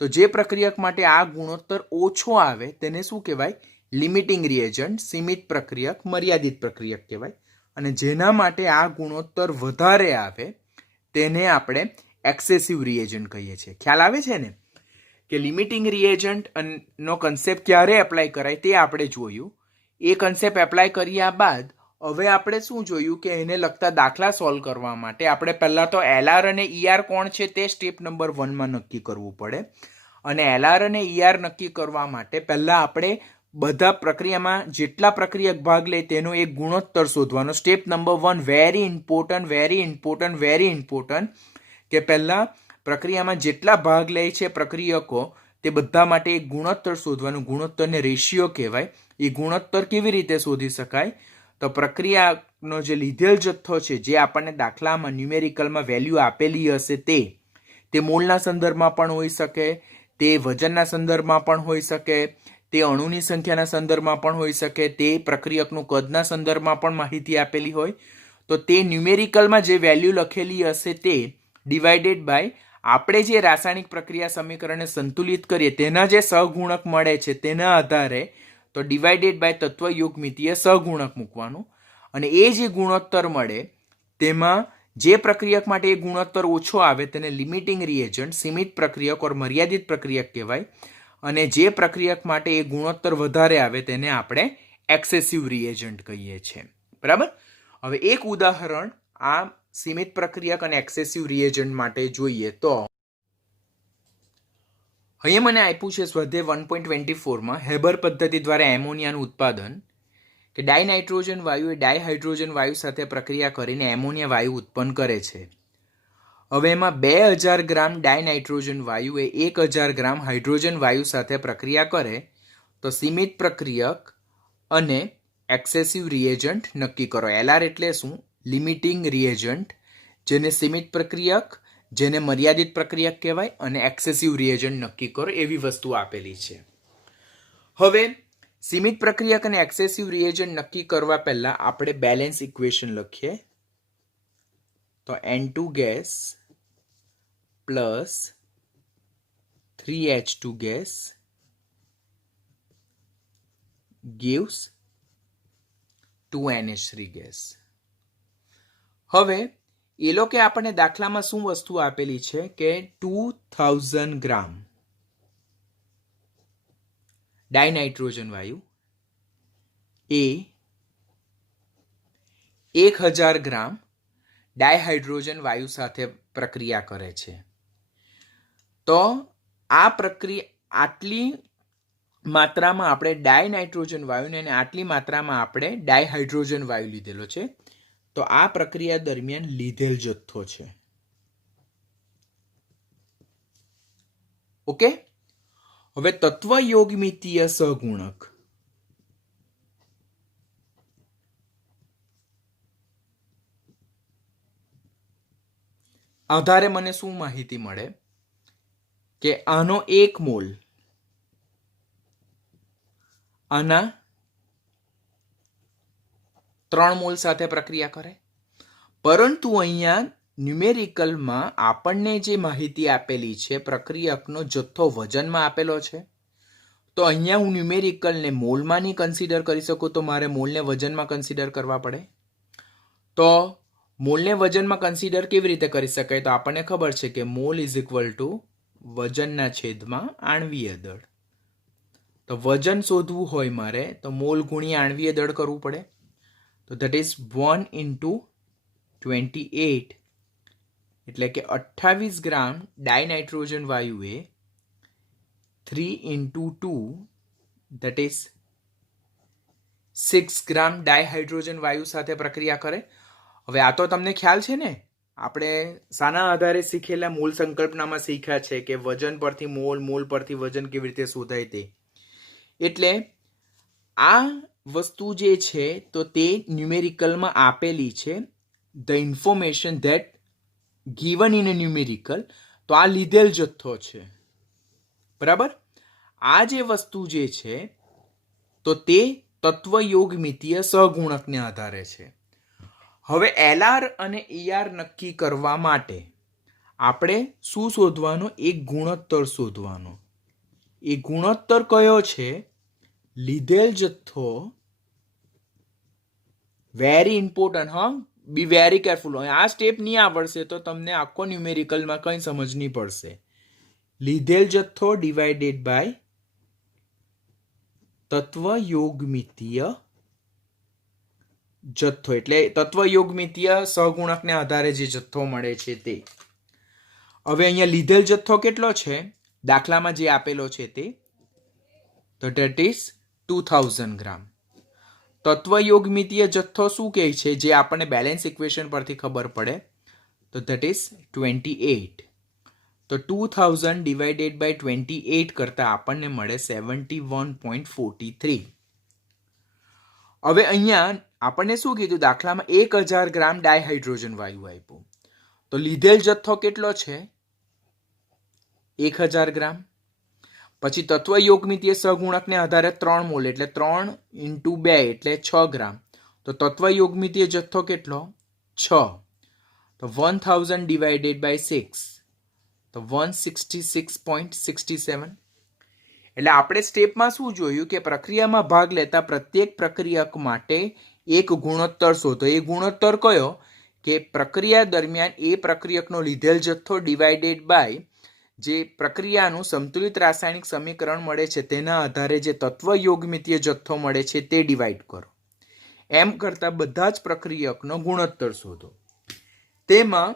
તો જે પ્રક્રિયક માટે આ ગુણોત્તર ઓછો આવે તેને શું કહેવાય? લિમિટિંગ રિએજન્ટ, સીમિત પ્રક્રિયક, મર્યાદિત પ્રક્રિયક કહેવાય. અને જેના માટે આ ગુણોત્તર વધારે આવે તેને આપણે એક્સેસિવ રિએજન્ટ કહીએ છીએ. ખ્યાલ આવે છે ને કે લિમિટિંગ રિએજન્ટ નો કન્સેપ્ટ ક્યારે એપ્લાય કરાય તે આપણે જોયું. એ કન્સેપ્ટ એપ્લાય કર્યા બાદ હવે આપણે શું જોયું કે એને લગતા દાખલા સોલ્વ કરવા માટે આપણે પહેલાં તો એલઆર અને ઈઆર કોણ છે તે સ્ટેપ નંબર 1માં નક્કી કરવું પડે. અને એલઆર અને ઈઆર નક્કી કરવા માટે પહેલાં આપણે બધા પ્રક્રિયામાં જેટલા પ્રક્રિયક ભાગ લે તેનો એક ગુણોત્તર શોધવાનો. Step number 1 very important, very important, very important, કે પહેલાં પ્રક્રિયામાં જેટલા ભાગ લે છે પ્રક્રિયકો તે બધા માટે એક ગુણોત્તર શોધવાનું. ગુણોત્તરને રેશિયો કહેવાય. એ ગુણોત્તર કેવી રીતે શોધી શકાય? તો પ્રક્રિયાનો જે લીધેલ જથ્થો છે જે આપણને દાખલામાં ન્યુમેરિકલમાં વેલ્યુ આપેલી હશે તે મોલના સંદર્ભમાં પણ હોઈ શકે, તે વજનના સંદર્ભમાં પણ હોઈ શકે, તે અણુની સંખ્યાના સંદર્ભમાં પણ હોઈ શકે, તે પ્રક્રિયકનું કદના સંદર્ભમાં પણ માહિતી આપેલી હોય. તો તે ન્યુમેરિકલમાં જે વેલ્યુ લખેલી હશે તે ડિવાઇડેડ બાય આપણે જે રાસાયણિક પ્રક્રિયા સમીકરણને સંતુલિત કરીએ તેના જે સહગુણક મળે છે તેના આધારે તો ડિવાઇડેડ બાય તત્વ યોગમિતીય સહગુણક મૂકવાનું. અને એ જે ગુણોત્તર મળે તેમાં જે પ્રક્રિયક માટે એ ગુણોત્તર ઓછો આવે તેને લિમિટિંગ રિએજન્ટ, સીમિત પ્રક્રિયક ઓર મર્યાદિત પ્રક્રિયક કહેવાય. અને જે પ્રક્રિયક માટે એ ગુણોત્તર વધારે આવે તેને આપણે એક્સેસિવ રિએજન્ટ કહીએ છીએ. બરાબર? હવે એક ઉદાહરણ આ સીમિત પ્રક્રિયક અને એક્સેસિવ રિએજન્ટ માટે જોઈએ તો અહીંયા મને આપ્યું છે સ્વાધ્યાય 1.24માં હેબર પદ્ધતિ દ્વારા એમોનિયાનું ઉત્પાદન કે ડાયનાઇટ્રોજન વાયુ એ ડાયહાઇડ્રોજન વાયુ સાથે પ્રક્રિયા કરીને એમોનિયા વાયુ ઉત્પન્ન કરે છે. હવે એમાં 2000 ગ્રામ ડાયનાઇટ્રોજન વાયુ એ 1000 ગ્રામ હાઇડ્રોજન વાયુ સાથે પ્રક્રિયા કરે તો સીમિત પ્રક્રિયક અને એક્સેસિવ રિએજન્ટ નક્કી કરો. LR એટલે શું? લિમિટિંગ રિએજન્ટ, જેને સીમિત પ્રક્રિયક, જેને મર્યાદિત પ્રક્રિયક કહેવાય, અને એક્સેસિવ રિએજન્ટ નક્કી કરો એવી વસ્તુ આપેલી છે. હવે સીમિત પ્રક્રિયક અને એક્સેસિવ રિએજન્ટ નક્કી કરવા પહેલા આપણે બેલેન્સ ઇક્વેશન લખીએ. તો N2 gas plus 3H2 gas gives 2NH3 gas. હવે એ લોકો આપણને દાખલામાં શું વસ્તુ આપેલી છે કે 2000 ગ્રામ ડાયનાઇટ્રોજન વાયુ એ 1000 ગ્રામ ડાયહાઇડ્રોજન વાયુ સાથે પ્રક્રિયા કરે છે. તો આ પ્રક્રિયા આટલી માત્રામાં આપણે ડાયનાઇટ્રોજન વાયુને અને આટલી માત્રામાં આપણે ડાયહાઇડ્રોજન વાયુ લીધેલો છે. તો આ પ્રક્રિયા દરમિયાન લીધેલ જથ્થો છે. ઓકે. હવે તત્વ યોગમિતીય સહગુણક આધારે મને શું માહિતી મળે કે આનો 1 મોલ આના 3 મોલ સાથે પ્રક્રિયા કરે, પરંતુ અહીંયા ન્યુમેરિકલમાં આપણને જે માહિતી આપેલી છે પ્રક્રિયકનો જથ્થો વજનમાં આપેલો છે. તો અહીંયા હું ન્યુમેરિકલને મોલમાં નહીં કન્સિડર કરી શકું, તો મારે મોલને વજનમાં કન્સિડર કરવા પડે. તો મોલને વજનમાં કન્સિડર કેવી રીતે કરી શકાય? તો આપણને ખબર છે કે મોલ ઇઝ ઇક્વલ ટુ વજનના છેદમાં આણ્વીય દળ. તો વજન શોધવું હોય મારે તો મોલ ગુણ્યા આણ્વીય દળ કરવું પડે. તો ધેટ ઇઝ 1 into 28 એટલે કે 28 ગ્રામ ડાયનાઇટ્રોજન વાયુએ 3 into 2 that is 6 gram dihydrogen વાયુ સાથે પ્રક્રિયા કરે. હવે આ તો તમને ખ્યાલ છે ને, આપણે શાના આધારે શીખેલા? મૂળ સંકલ્પનામાં શીખ્યા છે કે વજન પરથી મોલ, મોલ પરથી વજન કેવી રીતે શોધાય તે. એટલે આ વસ્તુ જે છે તો તે ન્યુમેરિકલમાં આપેલી છે. The information that given in a numerical. તો આ લીધેલ જથ્થો છે, બરાબર. આ જે વસ્તુ જે છે તો તે તત્વ યોગમિતીય સહગુણકને આધારે છે. હવે LR અને ER નક્કી કરવા માટે આપણે શું શોધવાનો? એક ગુણોત્તર શોધવાનો. એ ગુણોત્તર કયો છે? લીધેલ જથ્થો, વેરી ઇમ્પોર્ટન્ટ. હા, બી વેરી કેરફુલ. આ સ્ટેપ નહીં આવડશે તો તમને આખો ન્યુમેરિકલમાં કંઈ સમજ નહીં પડશે. લીધેલ જથ્થો ડિવાઇડેડ બાય તત્વ યોગમિતીય જથ્થો, એટલે તત્વ યોગમિતીય સહગુણકને આધારે જે જથ્થો મળે છે તે. હવે અહીંયા લીધેલ જથ્થો કેટલો છે? દાખલામાં જે આપેલો છે તે, તો ધેટ ઇઝ 2000 ગ્રામ. તત્વ યોગમિતીય જથ્થો શું કહે છે જે આપણને બેલેન્સ ઇક્વેશન પરથી ખબર પડે? તો ધેટ ઇઝ 28. તો 2000 ડિવાઇડેડ બાય 28 કરતા આપણને મળે 71.43. હવે અહીંયા આપણને શું કીધું? દાખલામાં 1000 ગ્રામ ડાયહાઇડ્રોજન વાયુ આપ્યું. તો લીધેલ જથ્થો કેટલો છે? 1000 ગ્રામ. પછી તત્વ યોગમિતીય સહગુણકને આધારે 3 મોલ એટલે 3 into 2 એટલે 6 ગ્રામ. તો તત્વ યોગમિતીય જથ્થો કેટલો? 6. તો 1000 ડિવાઇડેડ બાય 6 તો 166.67. એટલે આપણે સ્ટેપમાં શું જોયું કે પ્રક્રિયામાં ભાગ લેતા પ્રત્યેક પ્રક્રિયક માટે એક ગુણોત્તર શોધો. એ ગુણોત્તર કયો? કે પ્રક્રિયા દરમિયાન એ પ્રક્રિયકનો લીધેલ જથ્થો ડિવાઇડેડ બાય જે પ્રક્રિયાનું સંતુલિત રાસાયણિક સમીકરણ મળે છે તેના આધારે જે તત્વ યોગમિતીય જથ્થો મળે છે તે ડિવાઈડ કરો. એમ કરતા બધા જ પ્રક્રિયકનો ગુણોત્તર શોધો. તેમાં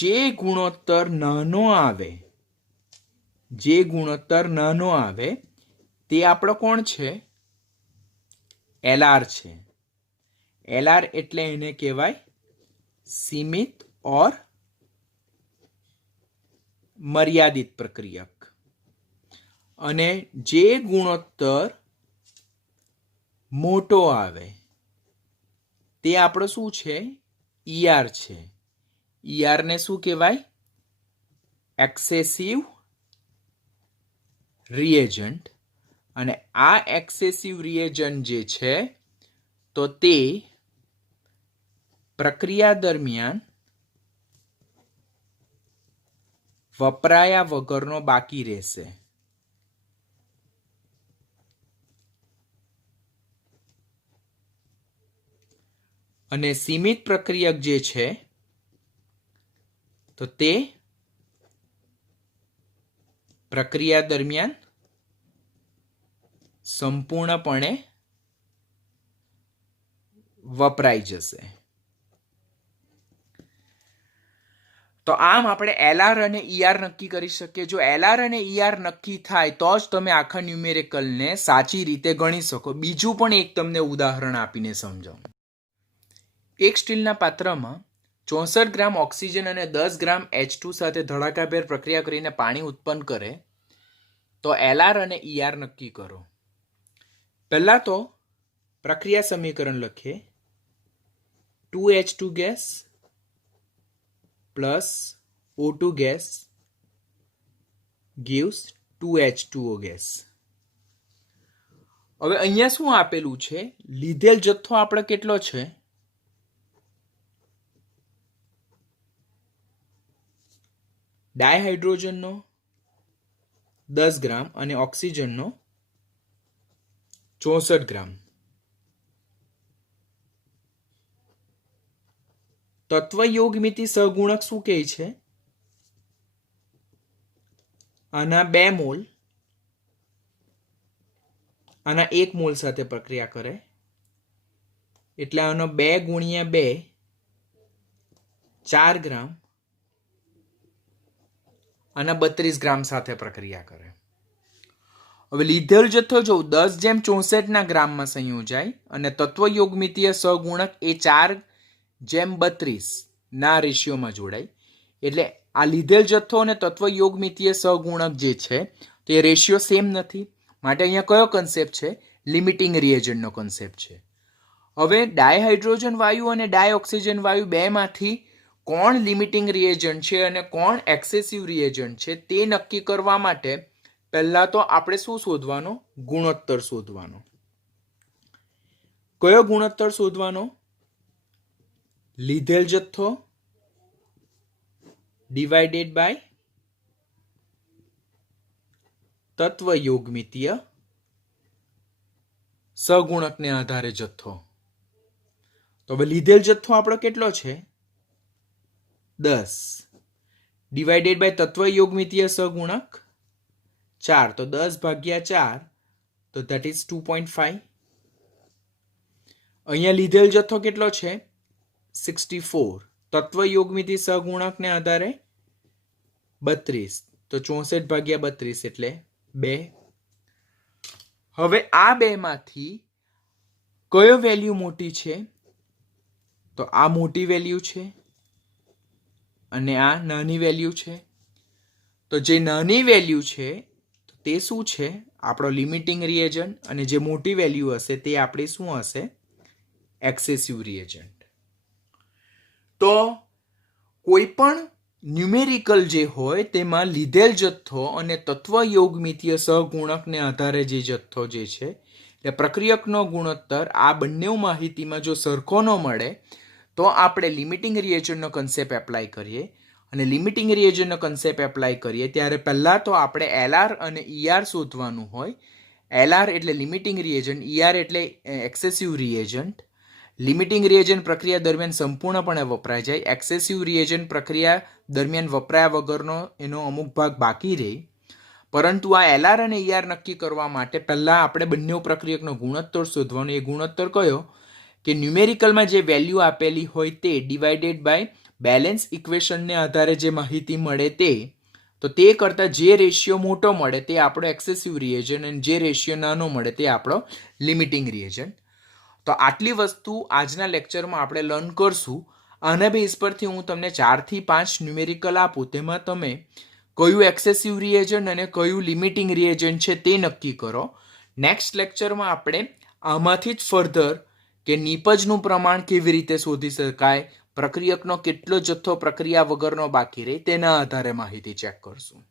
જે ગુણોત્તર નાનો આવે તે આપણો કોણ છે? LR છે. LR એટલે એને કહેવાય सीमित और मर्यादित प्रक्रियक। અને જે ગુણોત્તર મોટો આવે તે આપણો શું છે? ER છે। ER ને શું કહેવાય? Excessive reagent. અને આ એક્સેસિવ રિએજન્ટ જે છે તો તે પ્રક્રિયા દરમિયાન વપરાયા વગરનો બાકી રહેશે। અને સીમિત પ્રક્રિયક જે છે તો તે પ્રક્રિયા દરમિયાન સંપૂર્ણપણે વપરાઈ જશે। તો આમ આપણે LR અને ER નક્કી કરી શકીએ। જો LR અને ER નક્કી થાય તો જ તમે આખા ન્યુમેરિકલને સાચી રીતે ગણી શકો। બીજું પણ એક તમને ઉદાહરણ આપીને સમજાવું। એક સ્ટીલના પાત્રમાં 64 ગ્રામ ઓક્સિજન અને 10 ગ્રામ H2 સાથે ધડાકાભેર પ્રક્રિયા કરીને પાણી ઉત્પન્ન કરે તો LR અને ER નક્કી કરો। પહેલા તો પ્રક્રિયા સમીકરણ લખીએ। 2H2 gas plus O2 gas gives 2H2O gas. હવે અહીંયા શું આપેલું છે? લીધેલ જથ્થો આપણે કેટલો છે? ડાયહાઇડ્રોજનનો 10 ગ્રામ અને ઓક્સિજનનો 64 ગ્રામ। તત્વ યોગમિતિ સહગુણક શું કહે છે? આના 2 મોલ આના 1 મોલ સાથે પ્રક્રિયા કરે એટલે આનો 2 ગુણ્યા 2 4 ગ્રામ આના 32 ગ્રામ સાથે પ્રક્રિયા કરે। હવે લીધેલ જથ્થો જો 10/64 ના ગ્રામમાં સંયોજાય અને તત્વ યોગમિતીય સહગુણક એ 4/32 ના રેશિયોમાં જોડાય એટલે આ લીધેલ જથ્થો અને તત્વ યોગમિતીય સહગુણક જે છે તો એ રેશિયો સેમ નથી। માટે અહીંયા કયો કન્સેપ્ટ છે? લિમિટિંગ રિએજન્ટનો કન્સેપ્ટ છે। હવે ડાયહાઇડ્રોજન વાયુ અને ડાયઓક્સિજન વાયુ બેમાંથી કોણ લિમિટિંગ રિએજન્ટ છે અને કોણ એક્સેસિવ રિએજન્ટ છે તે નક્કી કરવા માટે પહેલા તો આપણે શું શોધવાનો? ગુણોત્તર શોધવાનો। કયો ગુણોત્તર શોધવાનો? લીધેલ જથ્થો ડિવાઇડેડ બાય તત્વ યોગમિતીય સહગુણકને આધારે જથ્થો। તો હવે લીધેલ જથ્થો આપણો કેટલો છે? 10 ડિવાઇડેડ બાય તત્વ યોગમિતીય સહગુણક 4 તો 10/4 તો ધેટ ઇઝ 2.5। અહીંયા લીધેલ જથ્થો કેટલો છે? 64 તત્વ યોગમિતિ સહગુણકને આધારે 32 તો 64/32 એટલે 2। હવે આ બે માંથી કયો વેલ્યુ મોટી છે? તો આ મોટી વેલ્યુ છે અને આ નાની વેલ્યુ છે। તો જે નાની વેલ્યુ છે તે શું છે? આપણો લિમિટિંગ રિએજન્ટ અને જે મોટી વેલ્યુ હશે તે આપણી શું હશે? Excessive reagent. તો કોઈ પણ ન્યુમેરિકલ જે હોય તેમાં લીધેલ જથ્થો અને તત્વ યોગમિતીય સહગુણકને આધારે જે જથ્થો જે છે એટલે પ્રક્રિયકનો ગુણોત્તર આ બંને માહિતીમાં જો સરખો ન મળે તો આપણે લિમિટિંગ રિએજન્ટનો કન્સેપ્ટ એપ્લાય કરીએ। અને લિમિટિંગ રિએજન્ટનો કન્સેપ્ટ એપ્લાય કરીએ ત્યારે પહેલાં તો આપણે LR અને ER શોધવાનું હોય। LR એટલે લિમિટિંગ રિએજન્ટ, ER એટલે એક્સેસિવ રિએજન્ટ। લિમિટિંગ રિએજન્ટ પ્રક્રિયા દરમિયાન સંપૂર્ણપણે વપરાઈ જાય, એક્સેસિવ રિએજન્ટ પ્રક્રિયા દરમિયાન વપરાયા વગરનો એનો અમુક ભાગ બાકી રહે। પરંતુ આ LR અને ER નક્કી કરવા માટે પહેલાં આપણે બંને પ્રક્રિયકનો ગુણોત્તર શોધવાનો। એ ગુણોત્તર કયો? કે ન્યુમેરિકલમાં જે વેલ્યુ આપેલી હોય તે ડિવાઇડેડ બાય બેલેન્સ ઇક્વેશનને આધારે જે માહિતી મળે તે, તો તે કરતાં જે રેશિયો મોટો મળે તે આપણો એક્સેસિવ રિએજન્ટ અને જે રેશિયો નાનો મળે તે આપણો લિમિટિંગ રિએજન્ટ। તો આટલી વસ્તુ આજના લેક્ચરમાં આપણે લર્ન કરશું. આના બેઝ પરથી હું તમને 4 થી 5 ન્યુમેરિકલ આપું, તેમાં તમે કયું એક્સેસિવ રિએજન્ટ અને કયું લિમિટિંગ રિએજન્ટ છે તે નક્કી કરો. નેક્સ્ટ લેક્ચરમાં આપણે આમાંથી જ ફર્ધર કે નીપજનું પ્રમાણ કેવી રીતે શોધી શકાય, પ્રક્રિયકનો કેટલો જથ્થો પ્રક્રિયા વગરનો બાકી રહે તેના આધારે માહિતી ચેક કરશું.